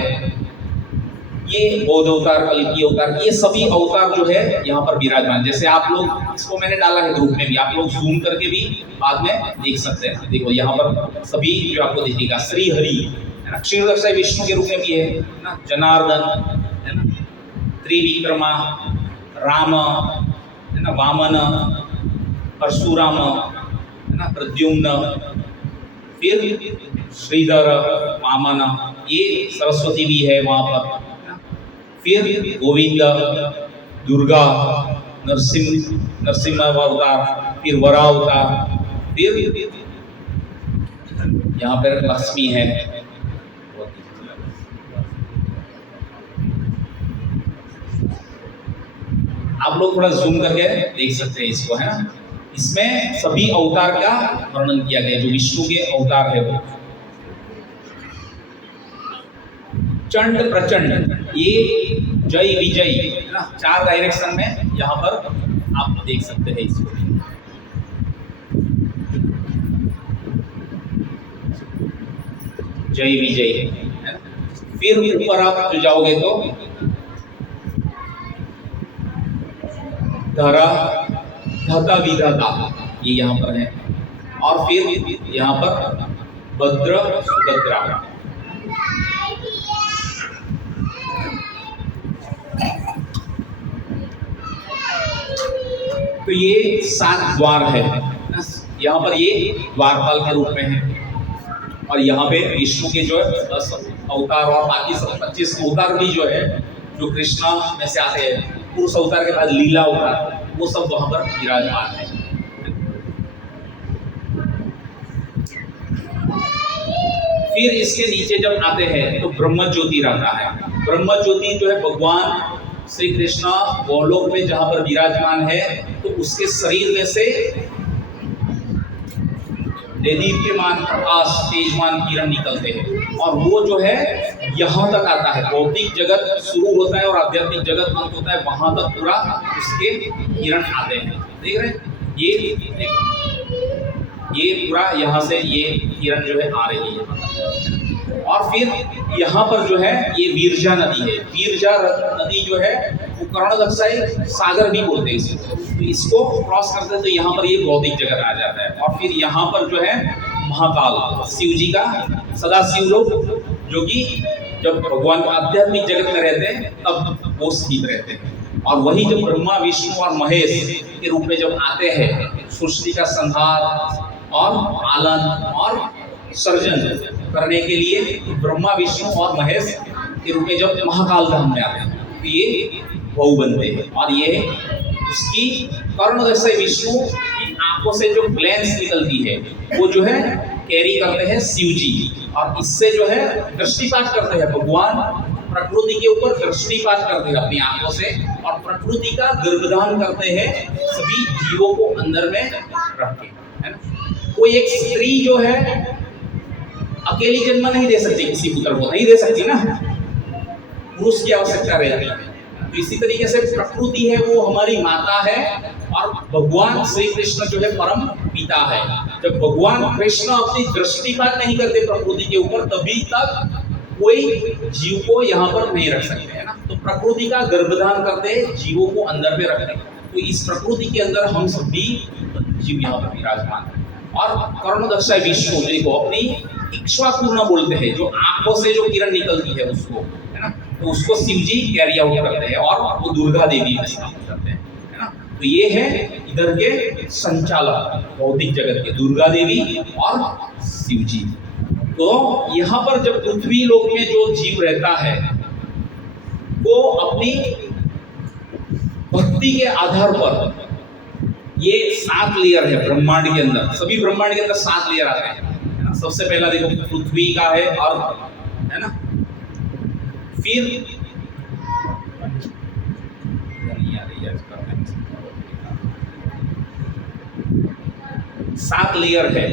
ये बौद्ध अवतार, कल्कि अवतार, ये सभी अवतार जो है यहाँ पर विराजमान। जैसे आप लोग, इसको मैंने डाला है ग्रुप में भी, आप लोग जूम करके भी बाद में देख सकते हैं। देखो यहाँ पर सभी जो आपको दिखेगा, श्री हरि है ना, क्षीरदर्शय विष्णु के रूप में भी है ना, जनार्दन है ना, त्रिविक्रमा, राम है ना, वामन, परशुराम है ना, प्रद्युम्न, फिर श्रीधर, वामन, ये सरस्वती भी है वहाँ पर। फिर गोविंद, दुर्गा, नरसिंह अवतार, फिर वराह अवतार, फिर यहाँ पर लक्ष्मी है। आप लोग थोड़ा जूम करके देख सकते हैं इसको, है ना। इसमें सभी अवतार का वर्णन किया गया, जो विष्णु के अवतार है वो। चंड प्रचंड, ये जय विजय है ना, 4 डायरेक्शन में यहाँ पर आप देख सकते हैं इसको। जय विजय है ना। फिर ऊपर आप जो जाओगे तो धरा, धता विधाता, ये यहाँ पर है। और फिर यहाँ पर भद्र सुभद्रा। तो ये 7 द्वार है। यहाँ पर ये द्वारपाल के रूप में है। और यहाँ पे विष्णु के जो है 10 अवतार और बाकी सब 25 अवतार भी जो है, जो कृष्णा में से आते हैं, पुरुष अवतार के बाद लीला अवतार, वो सब वहां पर विराजमान है। फिर इसके नीचे जब आते हैं तो ब्रह्म ज्योति रहता है। ब्रह्म ज्योति जो है भगवान श्री कृष्णा गोलोक में जहां पर विराजमान है, तो उसके शरीर में से देदीप्यमान प्रकाश, तेजमान किरण निकलते हैं। और वो जो है यहाँ तक आता है। भौतिक जगत शुरू होता है और आध्यात्मिक जगत अंत होता है, वहां तक पूरा उसके किरण आते हैं। देख रहे हैं, ये पूरा यहाँ से ये किरण जो है आ रही है। और फिर यहाँ पर जो है ये वीरजा नदी है। वीरजा नदी जो है वो कर्णदक्षाई सागर भी बोलते हैं इसको। तो इसको क्रॉस करते हैं तो यहाँ पर ये भौतिक जगत आ जाता है। और फिर यहाँ पर जो है महाकाल, शिव जी का सदाशिव लोग, जो कि जब भगवान आध्यात्मिक जगत में रहते हैं तब वो स्थित रहते हैं। और वही जब ब्रह्मा, विष्णु और महेश के रूप में जब आते हैं, सृष्टि का संहार और पालन और सर्जन करने के लिए, ब्रह्मा, विष्णु और महेश के रूप में जब महाकाल धाम में आते हैं, तो ये बहु बनते हैं। और ये उसकी कर्णदक्षाई विष्णु की आंखों से जो ग्लैंस निकलती है, वो जो है कैरी करते हैं शिव जी। और इससे जो है दृष्टिपात करते हैं भगवान, प्रकृति के ऊपर दृष्टिपात करते हैं अपनी आंखों से, और प्रकृति का गर्भधान करते हैं सभी जीवों को अंदर में रख के, है ना। कोई एक स्त्री जो है अकेली जन्म नहीं दे सकती, किसी पुत्र को नहीं दे सकती ना, पुरुष की आवश्यकता रहती है। तो इसी तरीके से प्रकृति है वो हमारी माता है, और भगवान श्री कृष्ण जो है परम पिता है। जब भगवान कृष्ण अपनी दृष्टिपात नहीं करते प्रकृति के ऊपर, तभी तक कोई जीव को यहाँ पर नहीं रख सकते, है ना। तो प्रकृति का गर्भधान करते हैं जीवों को अंदर में रखते हैं। तो इस प्रकृति के अंदर हम सभी जीव यहाँ पर विराजमान है। और कर्णदक्षाई विष्णु जो अपनी इक्ष्वाकुर्णा बोलते हैं, जो आंखों से जो किरण निकलती है उसको, है ना, तो उसको शिव जी कैरी आउट करते हैं और वो दुर्गा देवी में स्थापित करते हैं, है ना। तो ये है इधर के संचालक भौतिक जगत के, दुर्गा देवी और शिव जी। तो यहाँ पर जब पृथ्वी लोक में जो जीव रहता है, वो अपनी भक्ति के आधार पर, ये 7 लेयर है ब्रह्मांड के अंदर, सभी ब्रह्मांड के अंदर 7 लेयर आते हैं, है ना। सबसे पहला देखो पृथ्वी का है, और है ना, फिर 7 लेयर है।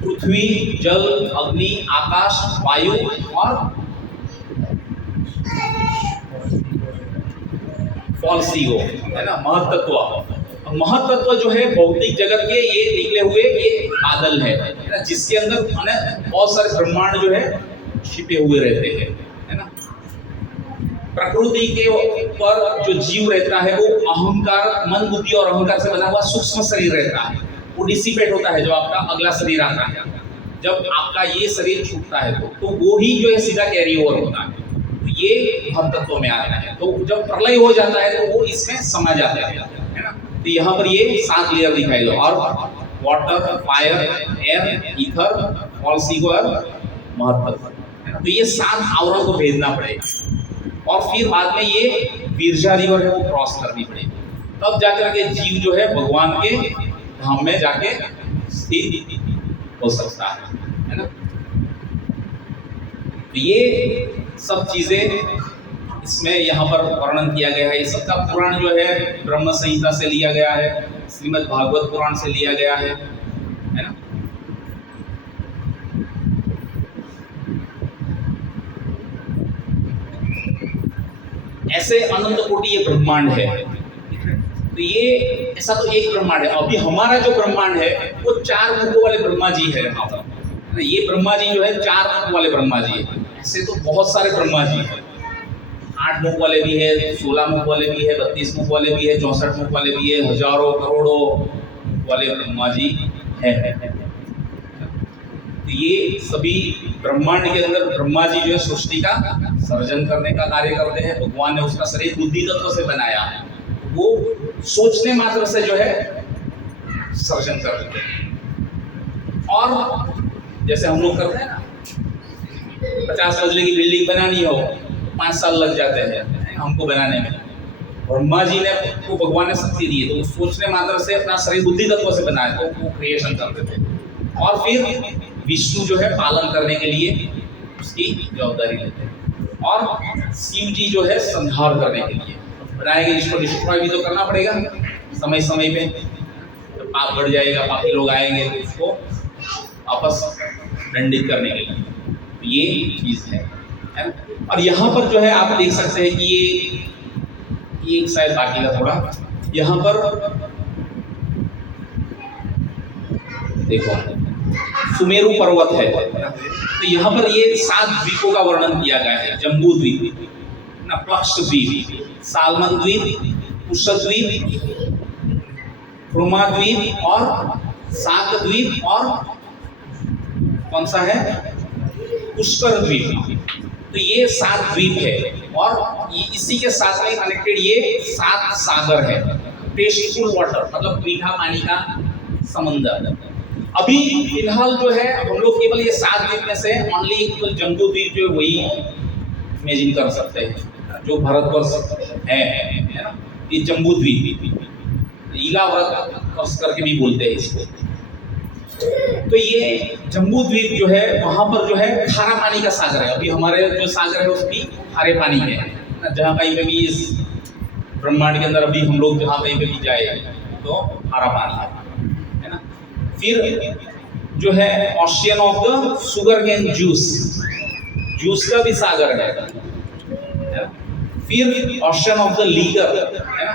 पृथ्वी, जल, अग्नि, आकाश, वायु और फॉल्स ईगो, है ना, महत्त्व। महत्त्व जो है भौतिक जगत के ये निकले हुए ये बादल है ना, जिसके अंदर बहुत सारे ब्रह्मांड जो है छिपे हुए रहते हैं, है ना। प्रकृति के ऊपर जो जीव रहता है वो अहंकार, मन, बुद्धि और अहंकार से बना हुआ सूक्ष्म शरीर रहता है। वो डिसिपेट होता है जब आपका अगला शरीर आता है। जब आपका ये शरीर छूटता है तो वो ही जो है सीधा कैरी ओवर होता है, तो ये महत्त्व में आता है। तो जब प्रलय हो जाता है तो वो इसमें समा जाता है ना। तो यहाँ पर ये 7 लेयर दिखाई दो, और water, fire, air, ether, false ego और महत्त्व, है ना। तो ये 7 आवरण को भेदना पड़ेगा, और फिर बाद में ये वीरजा रिवर है वो क्रॉस करनी पड़ेगी, तब जाकर के जीव जो है भगवान के धाम में जाके स्थित हो सकता है ना। तो ये सब चीजें इसमें यहाँ पर वर्णन किया गया है। ये सबका पुराण जो है ब्रह्म संहिता से लिया गया है, श्रीमद् भागवत पुराण से लिया गया है ना। ऐसे अनंत कोटि ये ब्रह्मांड है। तो ये ऐसा तो एक ब्रह्मांड है। अभी हमारा जो ब्रह्मांड है वो 4 मुखों वाले ब्रह्मा जी है। ये ब्रह्मा जी जो है 4 मुख वाले ब्रह्मा जी है। ऐसे तो बहुत सारे ब्रह्मा जी हैं, 8 मुख वाले भी है, 16 मुख वाले भी है, 32 मुख वाले भी है, 64 मुख वाले भी है, हजारों करोड़ों मुख वाले ब्रह्मा जी है। तो ये सभी ब्रह्मांड के अंदर ब्रह्मा जी जो है सृष्टि का सर्जन करने का कार्य करते हैं। भगवान ने उसका शरीर बुद्धि तत्व से बनाया, वो सोचने मात्र से जो है सर्जन कर देते हैं। और जैसे हम लोग करते हैं ना, 50 मंजिले की बिल्डिंग बनानी हो 5 साल लग जाते हैं हमको बनाने में। ब्रह्मा जी ने को भगवान ने शक्ति दी है, तो सोचने मात्र से अपना शरीर बुद्धि तत्व से बनाया, तो वो क्रिएशन करते थे। और फिर विष्णु जो है पालन करने के लिए उसकी जवाबदारी लेते हैं, और शिव जी जो है संहार करने के लिए बनाएंगे। इसको डिस्ट्रॉय भी तो करना पड़ेगा समय समय पे, तो पाप बढ़ जाएगा, पापी लोग आएंगे तो उसको वापस दंडित करने के लिए। तो ये चीज है ना। और यहाँ पर जो है आप देख सकते हैं कि ये शायद बाकी का थोड़ा यहाँ पर देखो सुमेरु पर्वत है, तो यहाँ पर ये 7 द्वीपों का वर्णन किया गया है। जम्बू द्वीप, नप्लक्ष द्वीप, सालमन द्वीप, कुशल द्वीप, क्रोमा द्वीप और सात द्वीप, और कौन सा है पुष्कर द्वीप। तो ये 7 द्वीप है, और इसी के साथ में कनेक्टेड ये 7 सागर है। टेस्टफुल वाटर मतलब मीठा पानी का समंदर। अभी फिलहाल जो है हम लोग केवल ये 7 द्वीप में से ओनली जम्बू द्वीप जो वही इमेजिन कर सकते हैं, जो भारतवर्ष है ना। ये जम्बू द्वीप, इलाव्रत करके भी बोलते हैं इसको। तो ये जम्बू द्वीप जो है वहां पर जो है खारा पानी का सागर है। अभी हमारे जो सागर है उसकी खारे पानी है, जहाँ कहीं पे भी इस ब्रह्मांड के अंदर अभी हम लोग जहाँ कहीं पे भी जाए तो खारा पानी है ना। फिर जो है ocean of the sugarcane juice का भी सागर है। फिर ओशियन ऑफ द लीकर है ना,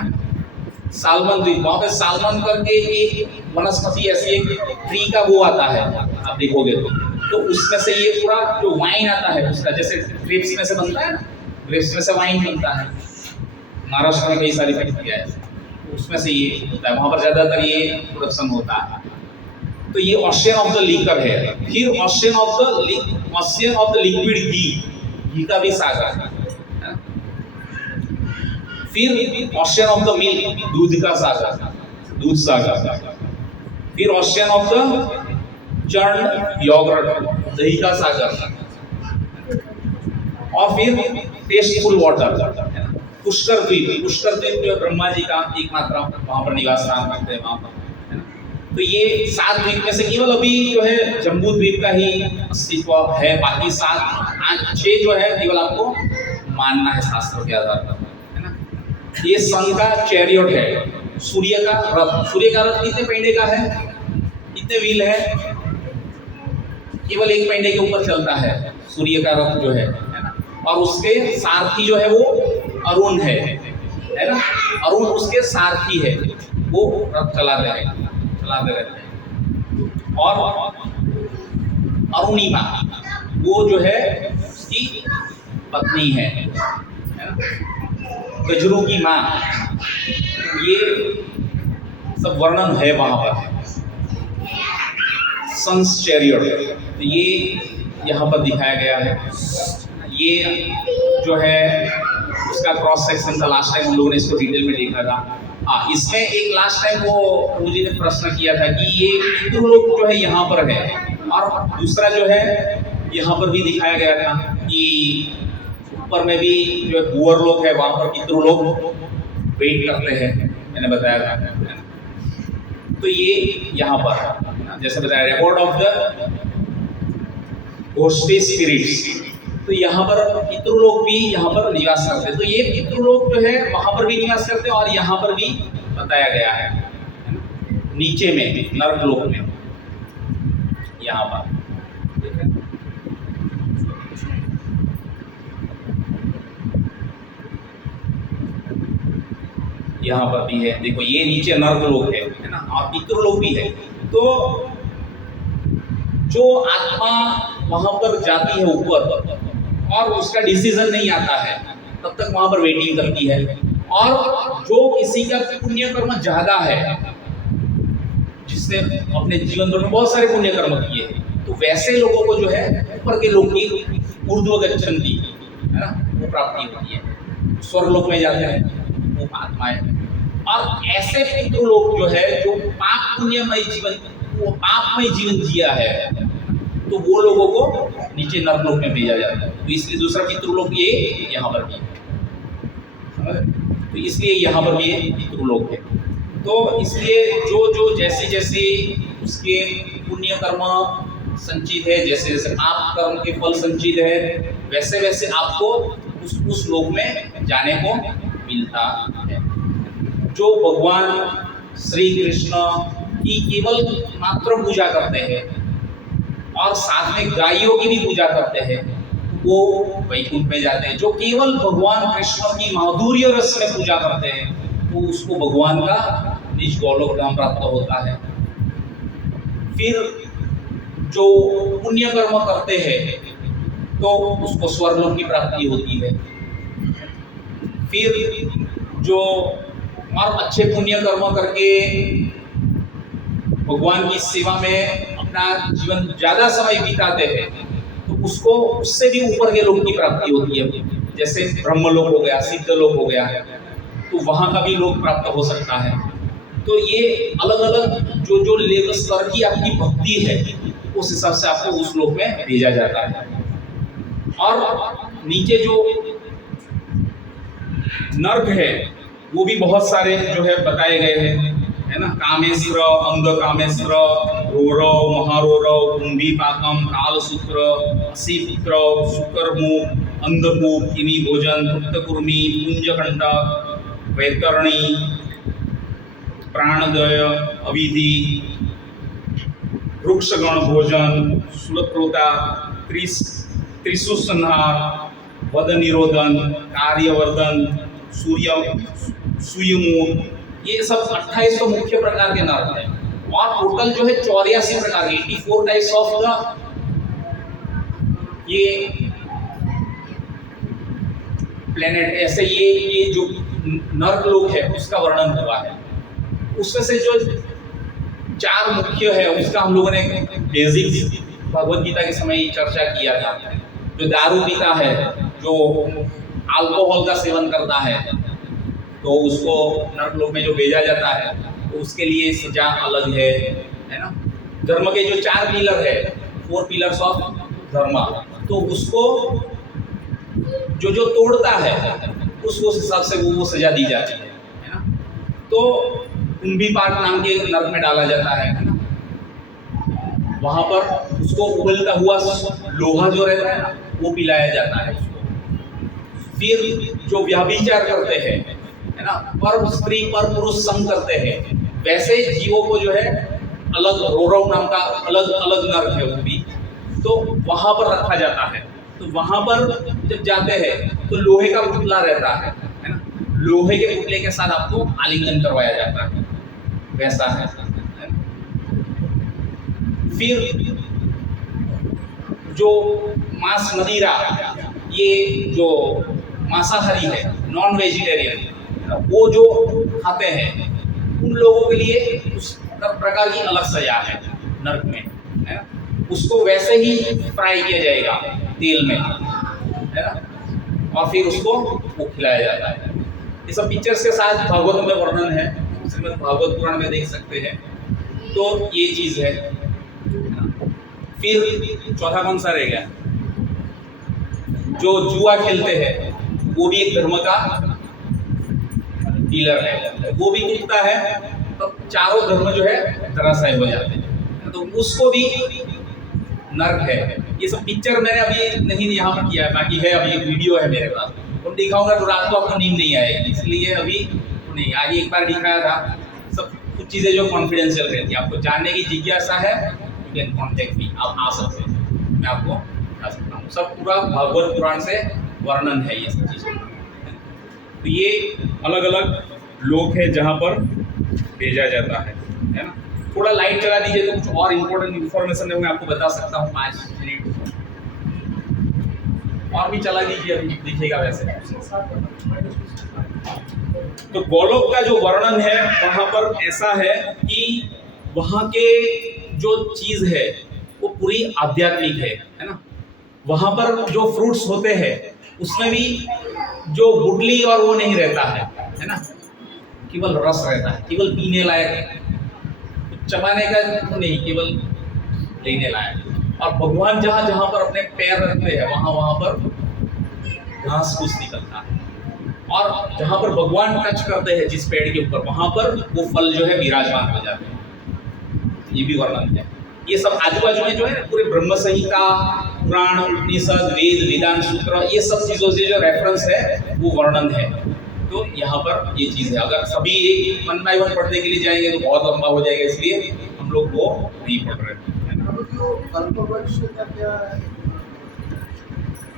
सालमन द्वीप। वहाँ पे सालमन करके एक वनस्पति ऐसी एक ट्री का वो आता है, आप देखोगे तो उसमें से ये पूरा जो वाइन आता है उसका, जैसे ग्रेप्स में से बनता है ना, ग्रेप्स में से वाइन बनता है। महाराष्ट्र में कई सारी फैक्ट्रियाँ है, उसमें से ये होता है, वहाँ पर ज़्यादातर ये प्रोडक्शन होता है। तो ये ओशियन ऑफ द लीकर है। फिर ओशियन ऑफ द लिक्विड घी का भी सागर है। फिर ओशियन ऑफ द मिल्क, दूध का सागर, दूध सागर। फिर ocean of the churn yogurt, दही का सागर। और फिर टेस्टफुल वाटर, पुष्कर द्वीप जो ब्रह्मा जी का एकमात्र वहां पर निवास स्थान करते हैं वहां पर, है ना। तो ये 7 द्वीप में से केवल अभी जो है जम्बू द्वीप का ही अस्तित्व है, बाकी 6 जो है केवल आपको मानना है शास्त्रों के आधार पर। ये सन का चैरियट है, सूर्य का रथ कितने पहिए का है, कितने व्हील है, केवल एक पहिए के ऊपर चलता है सूर्य का रथ जो है ना। और उसके सारथी जो है वो अरुण है ना, अरुण उसके सारथी है, वो रथ चलाते रहते हैं। और अरुणिमा वो जो है उसकी पत्नी है ना, गजरू की माँ। ये सब वर्णन है वहां पर सन्स चैरियट। तो ये यहाँ पर दिखाया गया है। ये जो है उसका क्रॉस सेक्शन का लास्ट टाइम हम लोगों ने इसको डिटेल में देखा था। हाँ, इसमें एक लास्ट टाइम वो मुझे ने प्रश्न किया था कि ये पितृलोक जो है यहाँ पर है, और दूसरा जो है यहाँ पर भी दिखाया गया था कि ऊपर में भी जो भूअर लोग है वहां पर पितृलोक वेट करते हैं, मैंने बताया था। तो ये यहाँ पर जैसे बताया रिकॉर्ड ऑफ द घोस्टी स्पिरिट्स, तो यहाँ पर पितृलोक भी यहाँ पर निवास करते हैं। तो ये पितृलोक जो है वहां पर भी निवास करते हैं, और यहाँ पर भी बताया गया है नीचे में नरक लोक में यहाँ पर। यहाँ पर भी है, देखो ये नीचे नर्क लोक है ना, और पितृलोक भी है। तो जो आत्मा वहां पर जाती है ऊपर और उसका डिसीजन नहीं आता है तब तक वहां पर वेटिंग करती है। और जो किसी का पुण्य कर्म ज्यादा है, जिसने अपने जीवन भर में बहुत सारे पुण्य कर्म किए, तो वैसे लोगों को जो है ऊपर के लोग की ऊर्ध्व गच्छन्ति, है ना, वो प्राप्ति होती है, स्वर्ग लोक में जाते हैं वो आत्माएं। और ऐसे पितृ लोग जो है जो पाप पुण्यमय जीवन, वो पापमय जीवन जिया है, तो वो लोगों को नीचे नरक लोक में भेजा जाता है। तो इसलिए दूसरा पितृलोक ये यहाँ पर भी है, तो इसलिए यहाँ पर भी ये पितृलोक है। तो इसलिए जो जो जैसी जैसी उसके पुण्य कर्म संचित है, जैसे जैसे पाप कर्म के फल संचित है, वैसे वैसे आपको उस लोक में जाने को मिलता है। जो भगवान श्री कृष्ण की केवल मात्र पूजा करते हैं और साथ में गायों की भी पूजा करते हैं, वो वैकुंठ में जाते हैं। जो केवल भगवान कृष्ण की माधुर्य रस में पूजा करते हैं, तो उसको भगवान का निज गोलोक धाम प्राप्त होता है। फिर जो पुण्य कर्म करते हैं तो उसको स्वर्गलोक की प्राप्ति होती है। फिर जो और अच्छे पुण्य कर्म करके भगवान की सेवा में अपना जीवन ज्यादा समय बिताते हैं, तो उसको उससे भी ऊपर के लोक की प्राप्ति होती है। जैसे ब्रह्मलोक हो गया, सिद्धलोक हो गया, तो वहां का भी लोक प्राप्त हो सकता है। तो ये अलग अलग जो जो लेवल स्तर की आपकी भक्ति है, उस हिसाब से आपको उस लोक में भेजा जाता है। और नीचे जो नर्क है वो भी बहुत सारे जो है बताए गए हैं, है ना। कामेश्वर, अंध कामेश्वर, रोरव, महारोरव, कुंभीपाकम, कालसूत्र, असीपुत्र, सुकर्मु, अंधकूप, किमी भोजन, तृप्तकुर्मी, पुंजकंटक, वैतरणी, प्राणदय, अविधि, वृक्षगण भोजन, सुलक्रोता, त्रिशुसंहार, वद निरोधन, कार्यवर्धन, सुयमून, ये सब 28 तो मुख्य प्रकार के नर्क हैं। और टोटल जो है 84 प्रकार के 84 टाइप्स ऑफ द ये प्लेनेट, ऐसे ये जो नर्क लोक है उसका वर्णन हुआ है। उसमें से जो 4 मुख्य है उसका हम लोगों ने बेसिक भगवद गीता के समय ही चर्चा किया था। जो दारू पीता है, जो अल्कोहल का सेवन करता है, तो उसको नर्क लोक में जो भेजा जाता है, तो उसके लिए सजा अलग है ना। धर्म के जो 4 पिलर है, 4 पिलर्स ऑफ धर्म, तो उसको जो जो तोड़ता है उसको उस हिसाब से वो सजा दी जाती है ना। तो कुंभीपाक नाम के नर्क में डाला जाता है ना। वहां पर उसको उबलता हुआ लोहा जो रहता है ना, वो पिलाया जाता है उसको। फिर जो व्यभिचार करते हैं, है ना, पर स्त्री पर पुरुष संग करते हैं, वैसे जीवों को जो है अलग, रोरव नाम का अलग अलग नर्क है वो भी, तो वहां पर रखा जाता है। तो वहां पर जब जाते हैं तो लोहे का पुतला रहता है ना। लोहे के पुतले के साथ आपको आलिंगन करवाया जाता है, वैसा है। फिर जो मांस मदिरा, ये जो मांसाहारी है, नॉन वेजिटेरियन, वो जो खाते हैं उन लोगों के लिए उस प्रकार की अलग सजा है नर्क में, है ना। उसको वैसे ही फ्राई किया जाएगा तेल में, है ना, और फिर उसको वो खिलाया जाता है। ये सब पिक्चर्स के साथ भागवत में वर्णन है, श्रीमद् भागवत पुराण में देख सकते हैं। तो ये चीज है। फिर चौथा कौन सा रह गया? जो जुआ खेलते हैं वो भी एक धर्म का पिलर है, वो भी टूटता है तो चारों धर्म जो है धराशायी हो जाते हैं, तो उसको भी नर्क है। ये सब पिक्चर मैंने अभी नहीं यहाँ पर किया है, बाकी है अभी एक वीडियो है मेरे पास, तो दिखाऊंगा तो रात को आपको नींद नहीं आएगी, इसलिए अभी नहीं। आगे एक बार दिखाया था। सब कुछ चीज़ें जो कॉन्फिडेंशियल रहती है, आपको जानने की जिज्ञासा है, यू कैन कॉन्टेक्ट मी, आप आ सकते हैं, मैं आपको बता सकता हूँ। सब पूरा भागवत पुराण से वर्णन है ये सब चीज़ें। तो ये अलग अलग लोक है जहाँ पर भेजा जाता है ना। थोड़ा लाइट चला दीजिए तो कुछ और इम्पोर्टेंट इन्फॉर्मेशन है मैं आपको बता सकता हूँ 5 मिनट। और भी चला दीजिए, अभी दिखेगा वैसे। तो गोलोक का जो वर्णन है वहां पर ऐसा है कि वहां के जो चीज है वो पूरी आध्यात्मिक है ना। वहां पर जो फ्रूट्स होते हैं उसमें भी जो गुठली और वो नहीं रहता है ना, केवल रस रहता है, केवल पीने लायक, चबाने का नहीं, केवल लेने लायक। और भगवान जहां जहां पर अपने पैर रखते हैं वहां वहां पर घास फूस निकलता है, और जहां पर भगवान टच करते हैं जिस पेड़ के ऊपर वहां पर वो फल जो है विराजमान हो जाते हैं। ये भी वर्णन है। ये सब आजू बाजू में जो है पूरे ब्रह्म संहिता, पुराण, उपनिषद, वेद, वेदांत सूत्र, ये सब चीजों से जो रेफरेंस है वो वर्णन है। तो यहाँ पर ये चीज है। अगर सभी एक वन बाय वन पढ़ने के लिए जाएंगे तो बहुत लंबा हो जाएगा, इसलिए हम लोग वो नहीं पढ़ रहे हैं।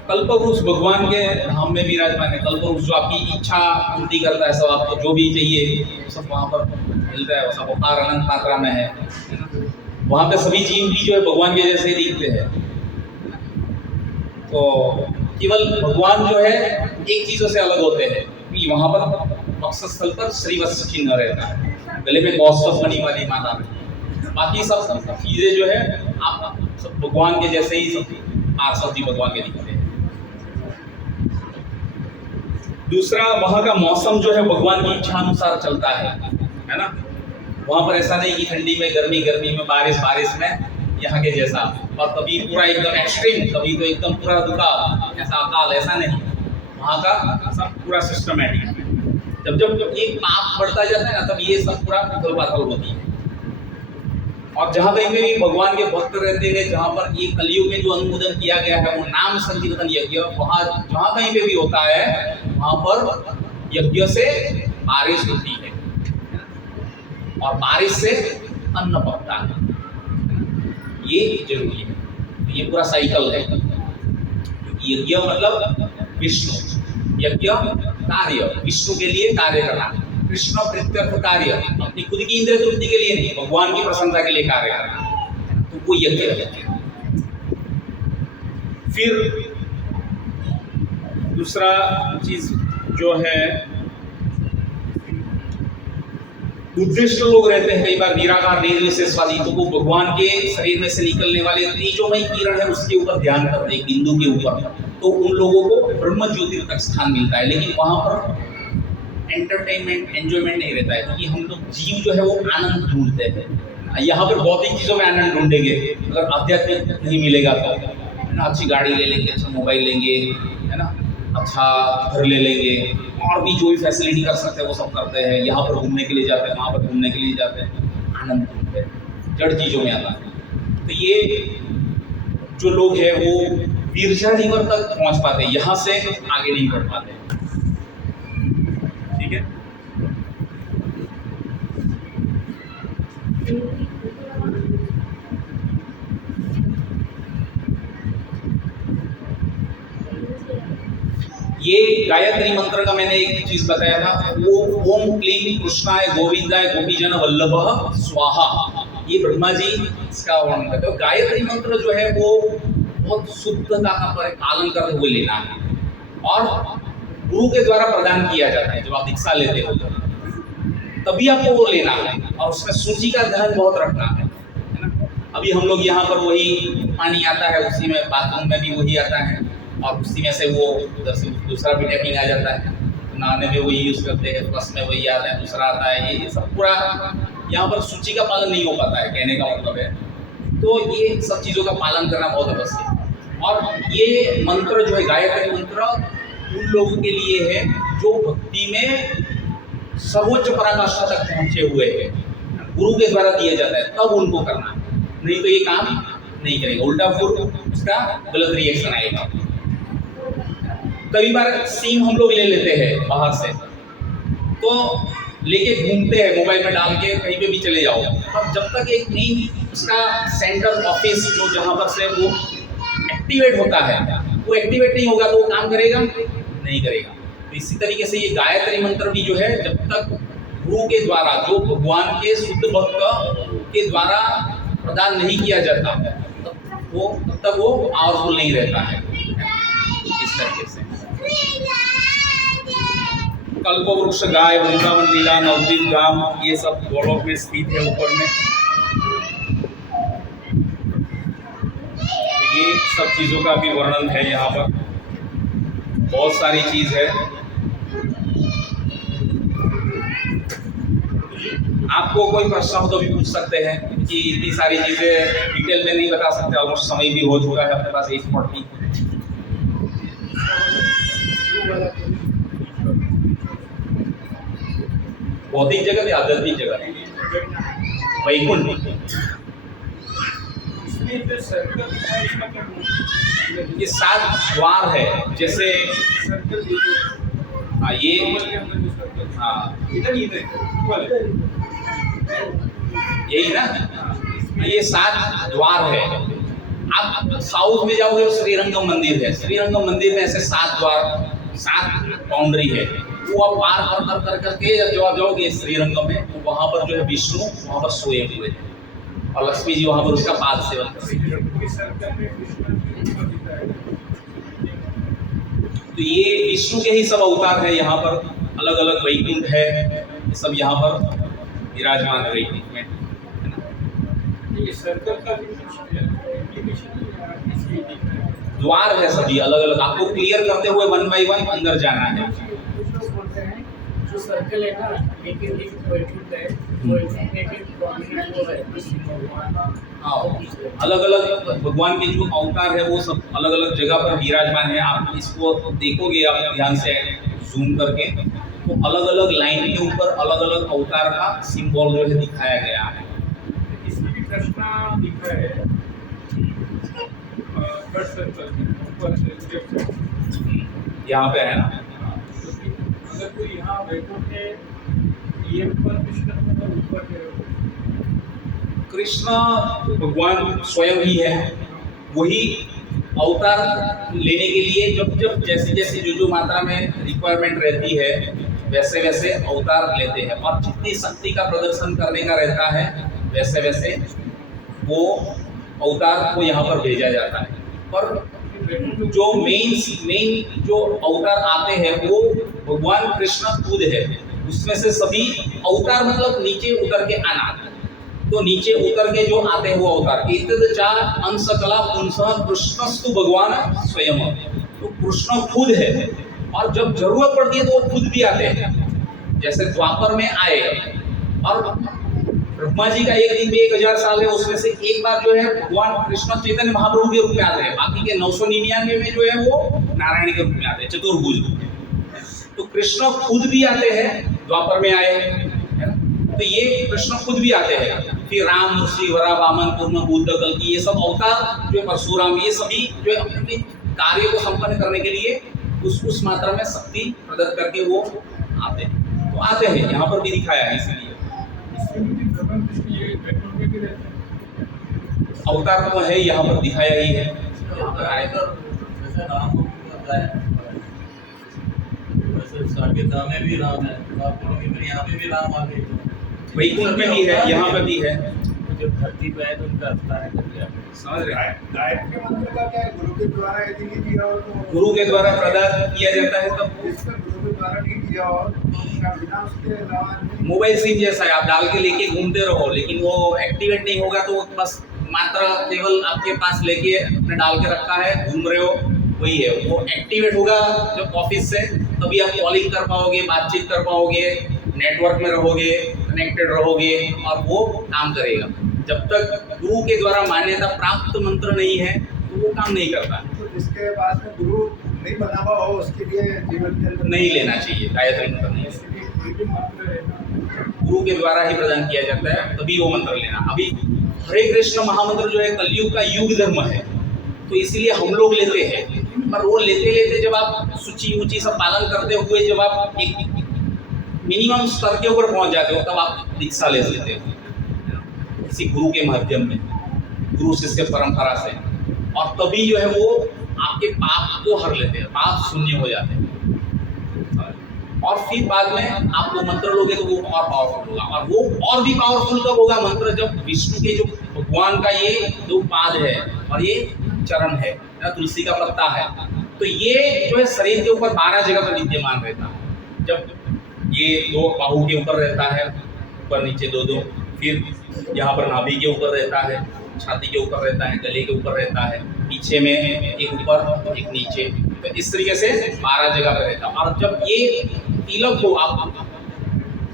कल्पवृक्ष भगवान के धाम में विराजमान है। कल्पवृक्ष जो आपकी इच्छा पूर्ति करता है, सब आपको जो भी चाहिए सब वहाँ पर मिलता है, सब अपार अनंत मात्रा में है ना। वहाँ पे सभी जीव भी जो है भगवान के जैसे ही दिखते हैं। तो केवल भगवान जो है एक चीजों से अलग होते हैं कि वहाँ पर मकसद स्थल पर श्रीवत्स चिन्ह रहता है, गले में कौस्तुभ मणि वाली माला में। बाकी सब चीजें जो है आप सब भगवान के जैसे ही सब जी भगवान के दिखते हैं। दूसरा, वहाँ का मौसम जो है भगवान की इच्छा अनुसार चलता है ना। वहाँ पर ऐसा नहीं कि ठंडी में गर्मी, गर्मी में बारिश, बारिश में यहाँ के जैसा, और कभी पूरा एकदम एक्सट्रीम, कभी तो एकदम पूरा दुकाल, ऐसा अकाल, ऐसा नहीं। वहाँ का सब पूरा सिस्टमैटिक है। जब एक पाप बढ़ता जाता है ना, तब ये सब पूरा उथल पाथल होती है। और जहाँ कहीं पे भी भगवान के भक्त रहते हैं, जहाँ पर ये कलयुग में जो अनुमोदन किया गया है वो नाम संकीर्तन यज्ञ, वहाँ जहाँ कहीं पे भी होता है वहाँ पर यज्ञ से बारिश होती है और बारिश से अन्न पकता है। ये जरूरी है। तो ये पूरा साइकिल है। यज्ञ मतलब विष्णु, यज्ञ कार्य, विष्णु के लिए कार्य करना, कृष्ण प्रीत्यर्थ कार्य, अपनी खुद की इंद्रिय तृप्ति के लिए नहीं, भगवान की प्रसन्नता के लिए कार्य करना, तो वो यज्ञ है। फिर दूसरा चीज जो है, बुद्धिस्ट लोग रहते हैं कई बार निराकार निर्विशेषवादी, तो वो भगवान के शरीर में से निकलने वाले तेजोमय किरण है उसके ऊपर ध्यान करते हैं, बिंदु के ऊपर, तो उन लोगों को ब्रह्म ज्योति तक स्थान मिलता है। लेकिन वहां पर एंटरटेनमेंट, एंजॉयमेंट नहीं रहता है, क्योंकि हम लोग जीव जो है वो आनंद ढूंढते हैं। यहाँ पर भौतिक चीजों में आनंद ढूंढेंगे, अगर आध्यात्मिक नहीं मिलेगा तो, है ना। अच्छी गाड़ी ले लेंगे, अच्छा मोबाइल लेंगे, है ना, अच्छा घर ले लेंगे, और भी जो भी फैसिलिटी कर सकते हैं वो सब करते हैं। यहाँ पर घूमने के लिए जाते हैं, वहाँ पर घूमने के लिए जाते हैं, आनंद ढूंढते हैं, जड़ चीजों में आता है। तो ये जो लोग हैं वो वीरजाधिवर तक पहुंच पाते हैं, यहाँ से आगे नहीं बढ़ पाते। ठीक है। ये गायत्री मंत्र का मैंने एक चीज बताया था, वो ओम क्लीं कृष्णाय गोविंदाय गोपीजन वल्लभः स्वाहा, ये ब्रह्मा जी इसका वर्णन करते हैं। गायत्री मंत्र जो है वो बहुत शुद्धता का पालन करते हुए लेना है, और गुरु के द्वारा प्रदान किया जाता है। जब आप दीक्षा लेते हो तभी आपको वो लेना है, और उसमें सूची का ध्यान बहुत रखना है ना। अभी हम लोग यहाँ पर वही पानी आता है, उसी में बाथरूम में भी वही आता है, और उसी में से वो उधर से दूसरा भी टैपिंग आ जाता है, नहाने में वही यूज करते हैं, फ्लश में वही आता है, दूसरा आता है। ये सब पूरा यहाँ पर सूची का पालन नहीं हो पाता है, कहने का मतलब है। तो ये सब चीज़ों का पालन करना बहुत आवश्यक है। और ये मंत्र जो है गायत्री मंत्र उन लोगों के लिए है जो भक्ति में सर्वोच्च पराकाष्ठा तक पहुंचे हुए हैं, गुरु के द्वारा दिया जाता है, तब उनको करना, नहीं तो ये काम नहीं करेगा, उल्टा फिर उसका गलत रिएक्शन आएगा। कई बार सिम हम लोग ले लेते हैं बाहर से, तो लेके घूमते हैं मोबाइल में डाल के, कहीं पे भी चले जाओ। अब जब तक एक मेन उसका सेंटर ऑफिस जो जहाँ पर से वो एक्टिवेट होता है, वो एक्टिवेट नहीं होगा तो वो काम करेगा नहीं करेगा। तो इसी तरीके से ये गायत्री मंत्र भी जो है, जब तक गुरु के द्वारा, जो भगवान के शुद्ध भक्त के द्वारा प्रदान नहीं किया जाता, तब तक वो पावरफुल नहीं रहता है। कल्प वृक्ष, गाय, वृंदावन लीला, नवद्वीप धाम, ये सब गोलोक में स्थित है ऊपर में। तो ये सब चीज़ों का भी वर्णन है यहाँ पर, बहुत सारी चीज़ है। आपको कोई प्रश्न हो तो भी पूछ सकते हैं, कि इतनी सारी चीज़ें डिटेल में नहीं बता सकते, ऑलमोस्ट समय भी हो चुका है अपने पास 8:40। भौतिक जगत या आध्यात्मिक जगत? वैकुंठ। ये 7 द्वार है, जैसे हाँ ये यही ना, ये 7 द्वार है। आप साउथ में जाओगे तो श्रीरंगम मंदिर है, श्रीरंगम मंदिर में ऐसे 7 द्वार, 7 बाउंड्री है, वो आप पार कर करके जब आप जाओगे श्रीरंगम में, तो वहाँ पर जो है विष्णु वहाँ पर सोए हुए हैं और लक्ष्मी जी वहाँ पर उसका पाद सेवन कर रही है। तो ये विष्णु के ही सब अवतार है यहाँ पर, अलग अलग वैकुंठ है, ये सब यहाँ पर विराजमान है वैकुंठ में। द्वार है सभी अलग अलग, आपको क्लियर करते हुए 1 बाय 1 अंदर जाना है। जो सर्कल है ना, एक वैकुंठ है, हाँ, अलग अलग भगवान के जो अवतार है वो सब अलग अलग जगह पर विराजमान है। आप इसको देखोगे आप ध्यान से जूम करके, तो अलग अलग लाइन के ऊपर अलग अलग अवतार का सिंबल जो है दिखाया गया है। इसमें भी कृष्णा दिखा है, यहाँ पे है ना, अगर कोई यहाँ वैकुंठ है, ये ऊपर कृष्ण ऊपर है, कृष्ण भगवान स्वयं ही है, वही अवतार लेने के लिए जब जब जैसे जैसे जो मात्रा में रिक्वायरमेंट रहती है वैसे वैसे अवतार लेते हैं, और जितनी शक्ति का प्रदर्शन करने का रहता है वैसे वैसे वो अवतार को यहाँ पर भेजा जाता है। पर जो मेन जो अवतार आते हैं वो भगवान कृष्ण खुद है, उसमें से सभी अवतार मतलब नीचे उतर के आना, तो नीचे उतर के जो आते हैं वो अवतार। एतद् अंश कला पुंसः कृष्णस्तु भगवान स्वयं, तो कृष्ण खुद है, और जब जरूरत पड़ती है तो वो खुद भी आते हैं। जैसे द्वापर में आए, और ब्रह्मा जी का एक दिन भी 1000 साल है, उसमें से एक बार जो है भगवान कृष्ण चैतन्य महाप्रभु के रूप में आते हैं, बाकी के 999 में जो है वो नारायण के रूप में आते हैं, चतुर्भुज। तो कृष्ण खुद भी आते हैं, द्वापर में आए, तो ये कृष्ण खुद भी आते हैं। फिर राम, ऋषि, वरा, वामन, पूर्ण, बुद्ध, कल्कि, ये सब अवतार जो है, परशुराम, ये सभी जो है अपने कार्य को संपन्न करने के लिए उस मात्रा में शक्ति प्रदत्त करके वो आते हैं। तो आते हैं, यहाँ पर भी दिखाया है, इसलिए अवतार तो है, यहाँ पर दिखाया ही है। में भी राम है, यहाँ पे भी राम आ गए, वैकुंठ में भी है, यहाँ पे भी है। जो धरती पे है तो उनका अवतार है, समझ रहे हैं? गायत्री मंत्र का क्या है? गुरु के द्वारा यदि नहीं दिया हो तो गुरु के द्वारा प्रदान किया जाता है, तब जिसका गुरु के द्वारा नहीं दिया हो तो उसका बिना उसके अलावा नहीं। मोबाइल सिम जैसा है, आप डाल के लेके घूमते रहो, लेकिन वो एक्टिवेट नहीं होगा, तो बस मात्र केवल आपके पास लेके अपने डाल के रखा है, घूम रहे हो, वही है। वो एक्टिवेट होगा जब ऑफिस से, तभी आप कॉलिंग कर पाओगे, बातचीत कर पाओगे, नेटवर्क में रहोगे, कनेक्टेड रहोगे, और वो काम करेगा। जब तक गुरु के द्वारा मान्यता प्राप्त मंत्र नहीं है तो वो काम नहीं करता। तो जिसके पास में गुरु नहीं बना हुआ हो उसके लिए जीवन के अंदर नहीं लेना चाहिए, गायत्री मंत्र नहीं, गुरु के द्वारा ही प्रदान किया जाता है, तभी वो मंत्र लेना। अभी हरे कृष्ण महामंत्र जो है कलयुग का युग धर्म है, तो इसीलिए हम लोग लेते हैं। पर वो लेते लेते जब आप सूची ऊंची सब पालन करते हुए जब आप एक मिनिमम स्तर के ऊपर पहुंच जाते हो, तब आप दीक्षा ले लेते हो किसी गुरु के माध्यम में, गुरु शिष्य परंपरा से, और तभी जो है वो आपके पाप को हर लेते हैं, पाप शून्य हो जाते हैं। और फिर बाद में आप वो मंत्र लोगे तो वो और पावरफुल होगा, और वो और भी पावरफुल कब होगा मंत्र, जब विष्णु के जो भगवान का ये 2 पाद है और ये चरण है, तुलसी का पत्ता है, तो ये जो है शरीर के ऊपर 12 जगह पर विद्यमान रहता है। जब ये दो बाहू के ऊपर रहता है, ऊपर नीचे दो दो, फिर यहाँ पर नाभि के ऊपर रहता है, छाती के ऊपर रहता है, गले के ऊपर रहता है, पीछे में एक ऊपर एक नीचे, तो इस तरीके से 12 जगह पर रहता है। और जब ये तिलक हो आप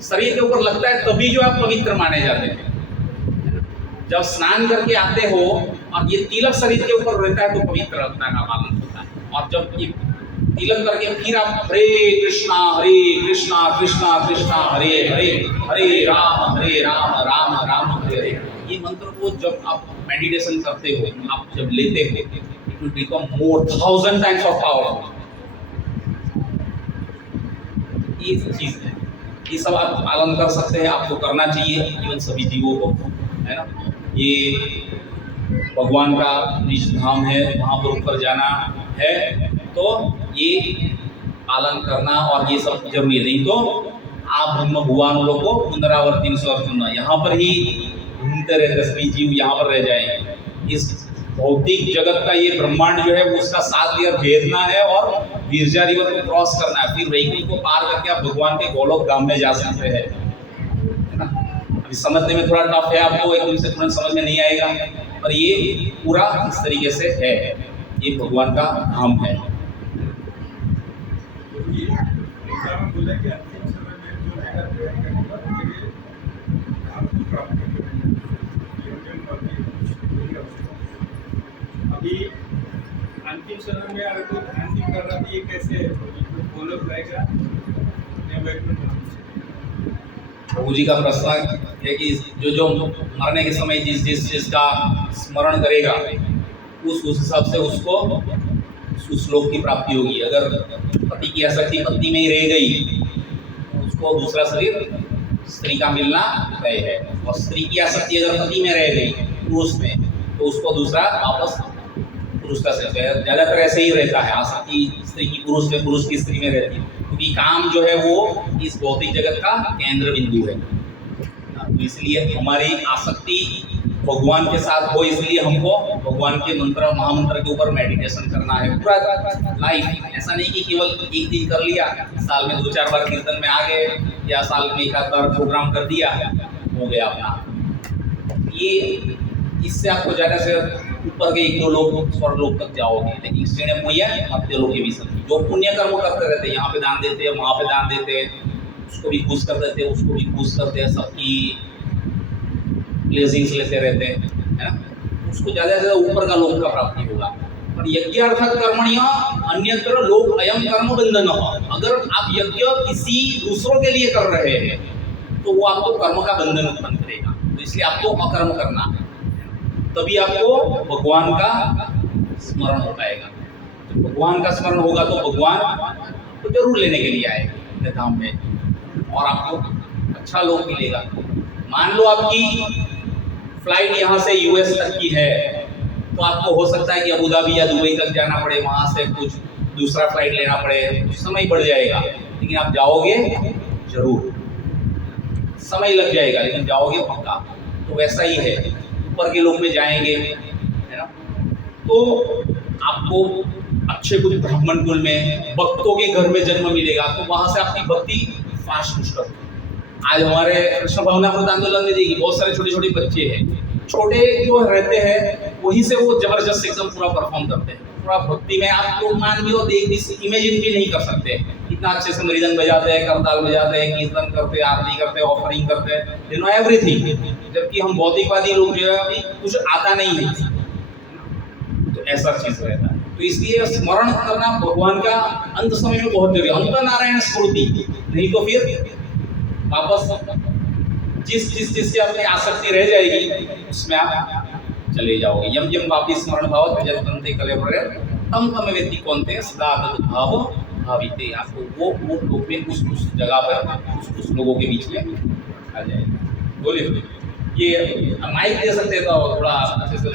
शरीर के ऊपर लगता है तभी जो आप पवित्र माने जाते हैं। जब स्नान करके आते हो और ये तिलक शरीर के ऊपर रहता है तो पवित्रता का पालन होता है। और जब ये तिलक करके फिर आप हरे कृष्णा कृष्णा कृष्णा हरे हरे, हरे राम राम राम हरे हरे, ये मंत्र को जब आप मेडिटेशन करते हो, आप जब लेते हो, it will become more 1000 times of powerful. ये चीज है, ये सब आप पालन कर सकते हैं, आपको करना चाहिए इवन सभी जीवों को, है ना। ये भगवान का निज धाम है, वहाँ पर ऊपर जाना है तो ये पालन करना और ये सब जरूरी है। नहीं तो आप ब्रह्म भुवन लोग को पुनरावर्तिन अर्जुन यहाँ पर ही घूमते रहते सभी जीव, यहाँ पर रह जाएंगे। इस भौतिक जगत का ये ब्रह्मांड जो है वो उसका 7 लेयर भेदना है और विरजा रिवर को क्रॉस करना है, फिर वैकुंठ को पार करके आप भगवान के गोलोक धाम में जा सकते हैं, है ना। अभी समझने में थोड़ा टफ है, आपको एकदम से तुरंत समझ में नहीं आएगा, पर ये पूरा इस तरीके से है, ये भगवान का धाम है। बोला कि अंतिम समय में जो जगह प्रयाण करने पर मुझे धाम को प्राप्त करने अभी अंतिम समय में अगर कोई ध्यान नहीं कर रहा तो ये कैसे गोलोक जाएगा या वैकुंठ? प्रभु जी का प्रश्न है कि जो मरने के समय जिस चीज का स्मरण करेगा उस हिसाब से उसको उस लोक की प्राप्ति होगी। अगर पति की आसक्ति पत्नी में ही रह गई तो उसको दूसरा शरीर स्त्री का मिलना तय है, और स्त्री की आसक्ति अगर पति में रह गई पुरुष में तो उसको दूसरा वापस पुरुष का शरीर। ज़्यादातर ऐसे ही रहता है, आसक्ति स्त्री की पुरुष में, पुरुष की स्त्री में रहती है, क्योंकि काम जो है वो इस भौतिक जगत का केंद्र बिंदु है। तो इसलिए हमारी आसक्ति भगवान के साथ हो, इसलिए हमको भगवान के मंत्र महामंत्र के ऊपर मेडिटेशन करना है पूरा लाइफ। ऐसा नहीं कि केवल एक दिन कर लिया, साल में 2-4 बार कीर्तन में आ गए या साल में 1 आध बार प्रोग्राम कर दिया, हो गया अपना। ये इससे आपको ज़्यादा से ऊपर के 1-2 लोग स्वर्ग लोक तक जाओगे, लेकिन इससे मध्य लोग भी सब जो पुण्य कर्म करते रहते हैं, यहाँ पे दान देते हैं, वहाँ पे दान देते हैं, उसको भी खुश कर देते हैं, उसको भी खुश करते हैं, सबकी ब्लेसिंग्स लेते रहते हैं, है ना, उसको ज़्यादा से ज़्यादा ऊपर का लोक का प्राप्ति होगा। पर यज्ञार्थक कर्मण्य अन्यत्र लोक अयम कर्म बंधन। अगर आप यज्ञ किसी दूसरों के लिए कर रहे हैं तो वो आपको कर्म का बंधन उत्पन्न करेगा, तो इसलिए आपको अकर्म करना है, तभी आपको भगवान का स्मरण हो पाएगा। तो भगवान का स्मरण होगा तो भगवान आपको जरूर लेने के लिए आएगा अपने धाम में और आपको अच्छा लोक मिलेगा। मान लो आपकी फ्लाइट यहाँ से यूएस तक की है तो आपको हो सकता है कि अबू धाबी या दुबई तक जाना पड़े, वहाँ से कुछ दूसरा फ्लाइट लेना पड़े, कुछ समय बढ़ जाएगा, लेकिन आप जाओगे जरूर। समय लग जाएगा लेकिन जाओगे पक्का। तो वैसा ही है, ऊपर के लोग में जाएंगे, है ना, तो आपको अच्छे कुछ ब्राह्मण कुल में भक्तों के घर में जन्म मिलेगा, तो वहाँ से आपकी भक्ति फास्ट पुष्ट होगी। आज हमारे कृष्ण भावनामृत आंदोलन में देखिए बहुत सारे छोटे छोटे बच्चे हैं, छोटे जो रहते हैं वहीं से वो जबरदस्त एकदम पूरा परफॉर्म करते हैं, पूरा भक्ति में। आप तो मान भी और देख भी इमेजिन भी नहीं कर सकते, इतना अच्छे से मृदंग बजाते हैं, करताल बजाते हैं, कीर्तन करते हैं, आरती करते हैं, ऑफरिंग करते हैं, यू नो एवरीथिंग। जबकि हम भौतिकवादी लोग जो है अभी कुछ आता नहीं है, तो ऐसा चीज रहता है। तो इसलिए स्मरण करना भगवान का अंत समय में बहुत जरूरी है, अंत नारायण स्मृति। नहीं तो फिर वापस जिस से अपनी आसक्ति रह जाएगी उसमें आप चले जाओगे। यम यम वापस स्मरण भाव जगतंते कलेवरे तम तम व्यक्ति कौनते सदा भाव भाविते। आपको वो लोग में उस जगह पर उस लोगों के बीच में आ जाएगा। बोलिए ये माइक दे सकते तो थोड़ा अच्छे से।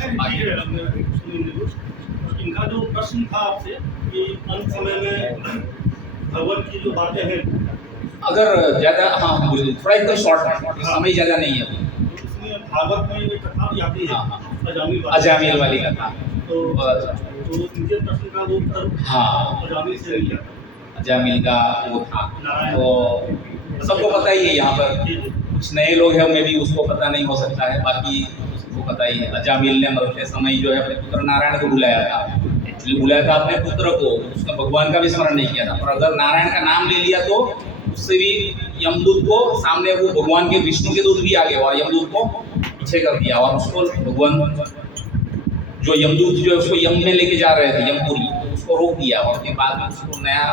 इनका जो प्रश्न था आपसे कि अंत समय में भगवान की जो बातें हैं, अगर ज़्यादा हाँ बोलिए थोड़ा एकदम शॉर्ट है, समय ज़्यादा नहीं है। इसमें भागवत में ये कथा भी आती है, अजामिल वाली कथा। तो मुझे प्रश्न का वो उत्तर हाँ अजामिल से लिया, अजामिल का वो था, तो सबको पता ही है यहाँ पर। जी जी कुछ नए लोग हैं, में भी उसको पता नहीं हो सकता है, बाकी उसको पता ही है। अजामिल ने मरते समय जो है अपने पुत्र नारायण को बुलाया था, एक्चुअली बुलाया था अपने पुत्र को, उसने भगवान का भी स्मरण नहीं किया था। पर अगर नारायण का नाम ले लिया तो उससे भी यमदूत को सामने, वो भगवान के विष्णु के दूत भी आ गए और यमदूत को पीछे कर दिया, और उसको भगवान जो यमदूत जो है उसको यम में लेके जा रहे थे, यमपुरी, उसको रोक दिया। और उसके बाद उसको नया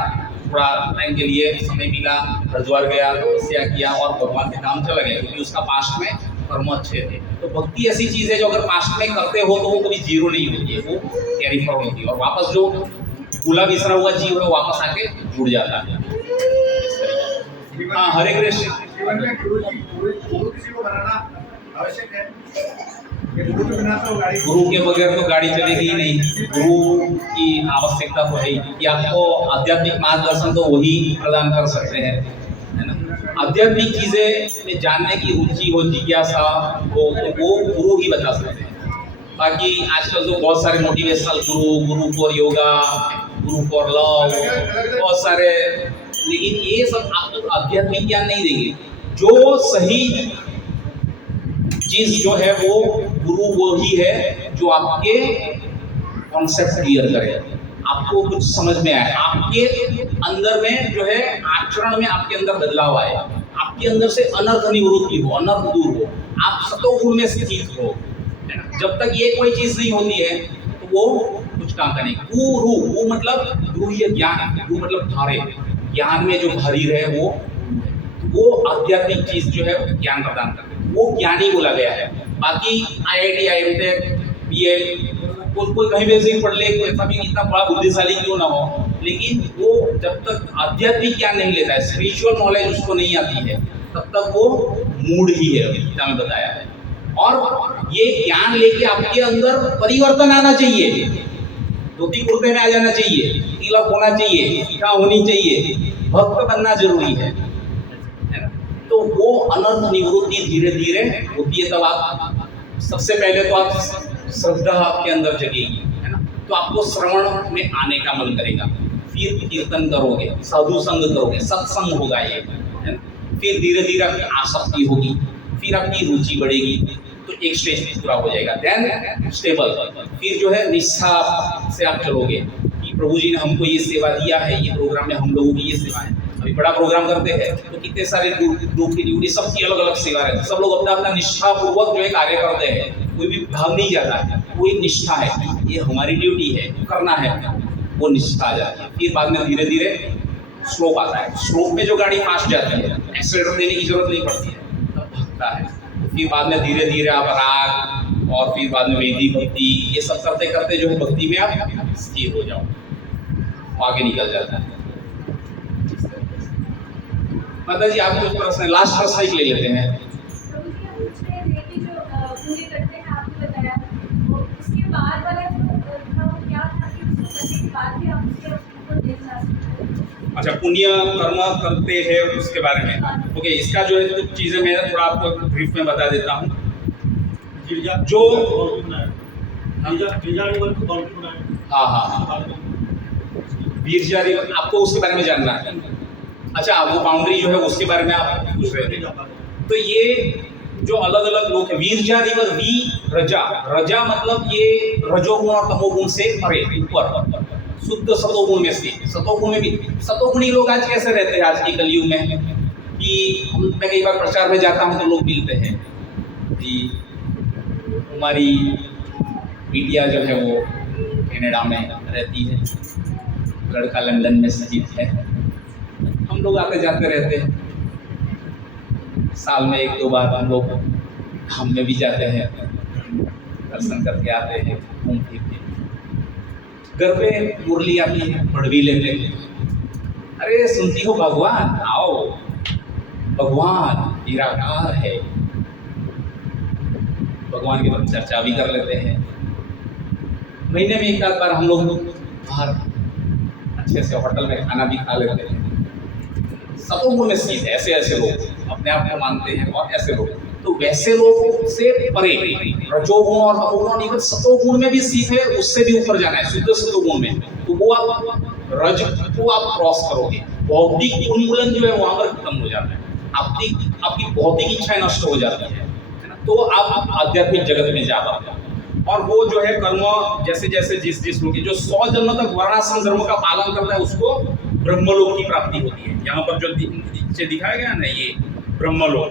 थोड़ा टाइम के लिए समय मिला, हरिद्वार गया, तपस्या किया और भगवान के काम चला गया, क्योंकि उसका पास्ट में कर्म अच्छे थे। तो भक्ति ऐसी चीज है जो अगर पास्ट में करते हो तो वो कभी जीरो नहीं होती है, वो कैरी फॉरवर्ड होती है, और वापस जो भूला बिसरा हुआ जीव है वापस आके जुड़ जाता है। हाँ, हरे कृष्ण। जीवन में गुरु किसी को बनाना आवश्यक है। ये गुरु के बिना तो गाड़ी गुरु के बगैर तो गाड़ी चलेगी ही नहीं। गुरु की आवश्यकता तो है ही, कि आपको आध्यात्मिक मार्गदर्शन तो वही प्रदान कर सकते हैं, है ना। आध्यात्मिक चीजें में जानने की रुचि हो, जिज्ञासा हो, तो वो गुरु ही बता सकते हैं। बाकी आजकल तो बहुत सारे motivational Guru for yoga, Guru for love, बहुत सारे, लेकिन ये सब आपको आध्यात्मिक ज्ञान नहीं देंगे। जो सही चीज जो है वो गुरु वो ही है जो आपके कॉन्सेप्ट क्लियर करे, आपको कुछ समझ में आए, आपके अंदर में जो है आचरण में आपके अंदर बदलाव आए, आपके अंदर से अनर्थ निवृत्ति हो, अनर्थ दूर हो, आप सतोगुण में स्थित हो, है ना। जब तक ये कोई चीज नहीं होती है तो वो कुछ काम का नहीं। गुरु मतलब गुरुय ज्ञान, गुरु मतलब भारे, ज्ञान में जो भारी रहे वो आध्यात्मिक चीज जो है ज्ञान प्रदान करते हैं, वो ज्ञानी बोला गया है। बाकी IIT, IMTech, BEd कोई कहीं भी से पढ़ ले, कोई ऐसा भी इतना बड़ा बुद्धिशाली क्यों ना हो, लेकिन वो जब तक आध्यात्मिक ज्ञान नहीं लेता है, स्पिरिचुअल नॉलेज उसको नहीं आती है, तब तक वो मूड ही है, गीता में बताया है। और ये ज्ञान लेके आपके अंदर परिवर्तन आना चाहिए, धोती कुर्ते में आ जाना चाहिए, तिलक होना चाहिए, शिखा होनी चाहिए, भक्त बनना जरूरी है ना। तो वो अनर्थ निवृत्ति धीरे धीरे होती है। तब आप सबसे पहले तो आप श्रद्धा आपके अंदर जगेगी, है ना, तो आपको श्रवण में आने का मन करेगा, फिर कीर्तन करोगे, साधु संग करोगे, सत्संग होगा ये, है ना। फिर धीरे धीरे आपकी आसक्ति होगी, फिर आपकी रुचि बढ़ेगी, तो एक स्टेज पूरा हो जाएगा। देन स्टेबल, फिर जो है निष्ठा से आप चलोगे कि प्रभु जी ने हमको ये सेवा दिया है, ये प्रोग्राम में हम लोगों की ये सेवा है। अभी बड़ा प्रोग्राम करते हैं तो कितने सारे ग्रुप की ड्यूटी, सबकी अलग अलग सेवा रहती है, सब लोग अपना अपना निष्ठा पूर्वक जो है कार्य करते हैं, कोई भी भाग नहीं जाता है, वो एक निष्ठा है कि ये हमारी ड्यूटी है, करना है, वो निष्ठा आ जाती है। फिर बाद में धीरे धीरे स्लोप आता है, स्लोप में जो गाड़ी फास्ट जाती है, एक्सीलरेटर देने की जरूरत नहीं पड़ती है, तब भागता है। फिर बाद में धीरे धीरे आप राग, और फिर बाद में वेदी भक्ति, ये सब करते करते जो है भक्ति में आप स्थिर हो जाओ, आगे निकल जाता है। माता जी, आप कुछ प्रश्न, लास्ट प्रश्न एक ले लेते हैं। अच्छा, पुण्य कर्म करते हैं उसके बारे में, ओके। इसका जो है कुछ चीजें मैं थोड़ा आपको ब्रीफ में बता देता हूँ। जो हाँ, वीरजा रिवर, आपको उसके बारे में जानना है। अच्छा, वो बाउंड्री जो है उसके बारे में आप पूछ रहे थे। तो ये जो अलग अलग लोग हैं, वीरजा रिवर, रजा मतलब ये रजोगुण और तमोगुण से परे, ऊपर शुद्ध सतोगुण में स्थित। सतोगुण में भी सतोगुणी लोग आज कैसे रहते हैं आज के कलयुग में, कि मैं कई बार प्रचार में जाता हूँ तो लोग मिलते हैं कि हमारी बिटिया जो है वो कनाडा में रहती है, लड़का लंदन में स्थित है, हम लोग आते जाते रहते हैं, साल में 1-2 बार हम लोग धाम में भी जाते हैं, दर्शन करके आते हैं, घूम फिर के। घर पे मुरली आती है, पढ़ भी लेते हैं, अरे सुनती हो भगवान, आओ भगवान निराकार है, भगवान के बारे में चर्चा भी कर लेते हैं। महीने में 1 बार हम लोग बाहर अच्छे से होटल में खाना भी खा लेते हैं। सतोगुण में स्थित है ऐसे लोग, अपने आप को मानते हैं, और ऐसे लोग, तो वैसे लोग से परे रजोगुण और तमोगुण, इवन सतोगुण में भी स्थित है, उससे भी ऊपर जाना है, शुद्ध सतोगुण में, तो वो आप रज को आप क्रॉस करोगे, बौद्धिक उन्मूलन जो है वहां पर खत्म हो जाता है। आपकी भौतिक इच्छाएं नष्ट हो जाती है ना, तो आप आध्यात्मिक जगत में जा पाते हैं। और वो जो है कर्म जैसे जैसे जिस लोग जो 100 जन्म तक वर्णाश्रम धर्म का पालन करता है उसको ब्रह्मलोक की प्राप्ति होती है। यहाँ पर जो नीचे दिखाया गया ना ये ब्रह्मलोक,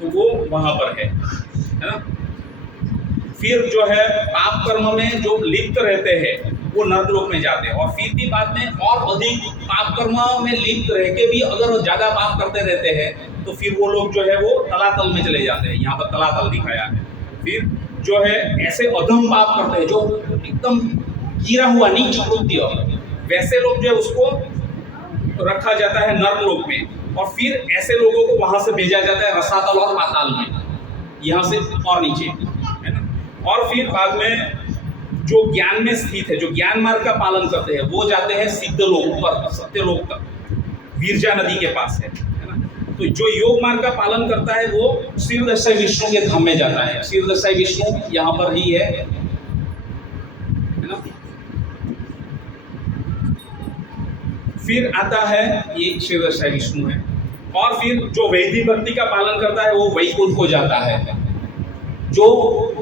तो वो वहां पर है ना। फिर जो है पाप कर्म में जो लिप्त रहते हैं वो नरकलोक में जाते हैं, और फिर भी बाद में और अधिक पाप कर्म में लिप्त रह के भी अगर ज्यादा पाप करते रहते हैं तो फिर वो लोग जो है वो तलातल में चले जाते हैं। यहाँ पर तलातल दिखाया है। फिर जो है ऐसे अधम पाप करते हैं जो एकदम गिरा हुआ नीच कृत्य, वैसे लोग जो है उसको रखा जाता है नरकलोक में, और फिर ऐसे लोगों को वहां से भेजा जाता है रसातल और पाताल में, यहाँ से और नीचे है ना। और फिर बाद में जो ज्ञान में स्थित है, जो ज्ञान मार्ग का पालन करते हैं, वो जाते हैं सिद्ध लोक पर, सत्यलोक तक, विरजा नदी के पास है ना। तो जो योग मार्ग का पालन करता है वो क्षीरदशाई विष्णु के धाम में जाता है। क्षीरदशाई विष्णु यहाँ पर ही है ना। फिर आता है ये क्षीरदशाई विष्णु है। और फिर जो वैदिक भक्ति का पालन करता है वो वैकुंठ को जाता है। जो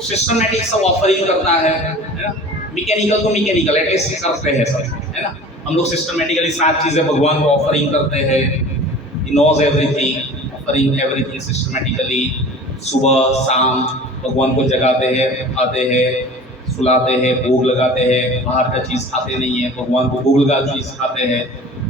सिस्टमैटिक सब ऑफरिंग करता है ना, मैकेनिकल तो मैकेनिकल एटलीस्ट करते हैं सब, है ना। हम लोग सिस्टमैटिकली 7 चीजें भगवान को ऑफरिंग करते हैं। He knows everything, offering everything systematically। सुबह शाम भगवान को जगाते हैं, उठाते हैं, सुलाते हैं, भोग लगाते हैं, बाहर का चीज़ खाते नहीं है, भगवान को भोग लगा चीज़ खाते हैं।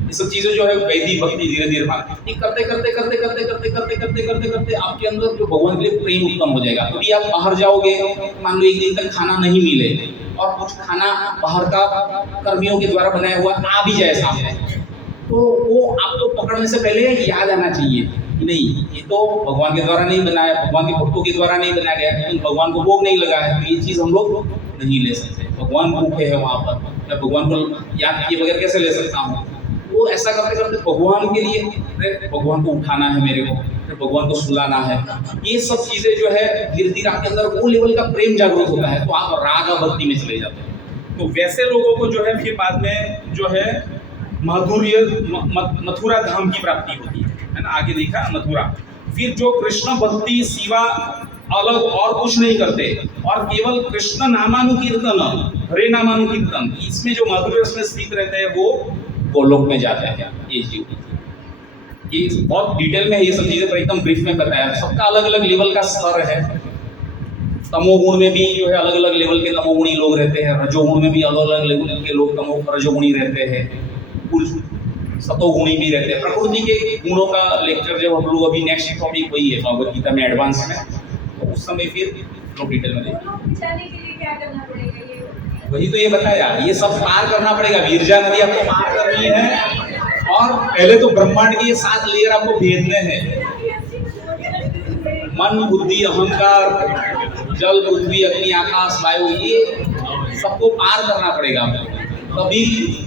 ये सब चीज़ें जो है वैदिक भक्ति धीरे धीरे करते करते करते करते करते करते करते करते करते आपके अंदर जो भगवान के लिए प्रेम उत्पन्न हो जाएगा। कभी आप बाहर जाओगे, मान लो एक दिन तक खाना नहीं मिले और कुछ खाना बाहर का कर्मियों के द्वारा बनाया हुआ आ भी जाए सामने, तो वो आपको पकड़ने से पहले याद आना चाहिए कि नहीं, ये तो भगवान के द्वारा नहीं बनाया, भगवान के भक्तों के द्वारा नहीं बनाया गया, लेकिन भगवान को भोग नहीं लगा है, तो ये चीज़ हम लोग नहीं ले सकते। भगवान भूखे है वहाँ पर, मैं भगवान को याद किए बगैर कैसे ले सकता हूँ। वो ऐसा करते करते भगवान के लिए, भगवान को उठाना है मेरे को, भगवान को सुलाना है, ये सब चीज़ें जो है धीरे धीरे आपके अंदर वो लेवल का प्रेम जागरूक होता है, तो आप राग भक्ति में चले जाते हैं। तो वैसे लोगों को जो है फिर बाद में जो है माधुर्य मथुरा धाम की प्राप्ति होती है ना। आगे देखा मथुरा। फिर जो कृष्ण भक्ति सिवा अलग और कुछ नहीं करते और केवल कृष्ण नामानुकीर्तन, हरे नामानुकीर्तन, इसमें जो माधुर्य रस में स्थित रहते हैं वो गोलोक में जाते हैं। ये जीव, ये बहुत डिटेल में ये सब चीजें पर एकदम ब्रीफ में बताया। सबका अलग अलग लेवल का स्तर है। तमोगुण में भी जो है अलग अलग लेवल के तमोगुणी लोग रहते हैं, रजोगुण में भी अलग अलग लेवल के लोग रजोगुणी रहते हैं, सतोगुणी भी रहते हैं। प्रकृति के गुणों का लेक्चर जब हम लोग अभी नेक्स्ट टॉपिक वही है भगवद गीता में एडवांस में, तो उस समय फिर लोग डिटेल में वही तो ये बताया, ये सब पार करना पड़ेगा। विरजा नदी आपको पार करनी है और पहले तो ब्रह्मांड के 7 लेयर आपको भेदने हैं। मन, बुद्धि, अहंकार, जल, पृथ्वी, अग्नि, आकाश, वायु, ये सबको पार करना पड़ेगा आपको, तभी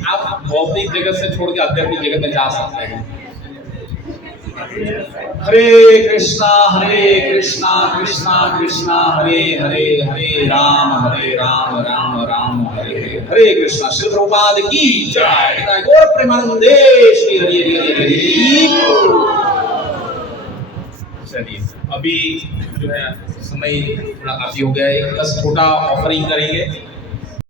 आप भौतिक जगत से छोड़ के आध्यात्मिक जगत में जा सकते हैं। हरे कृष्णा कृष्णा कृष्णा हरे हरे, हरे राम राम राम हरे हरे। हरे कृष्णा। श्री प्रभुपाद की जय। गौर प्रेमानंदे श्री हरि हरि हरि। चलिए अभी जो है समय थोड़ा काफी हो गया है, एक छोटा ऑफरिंग करेंगे।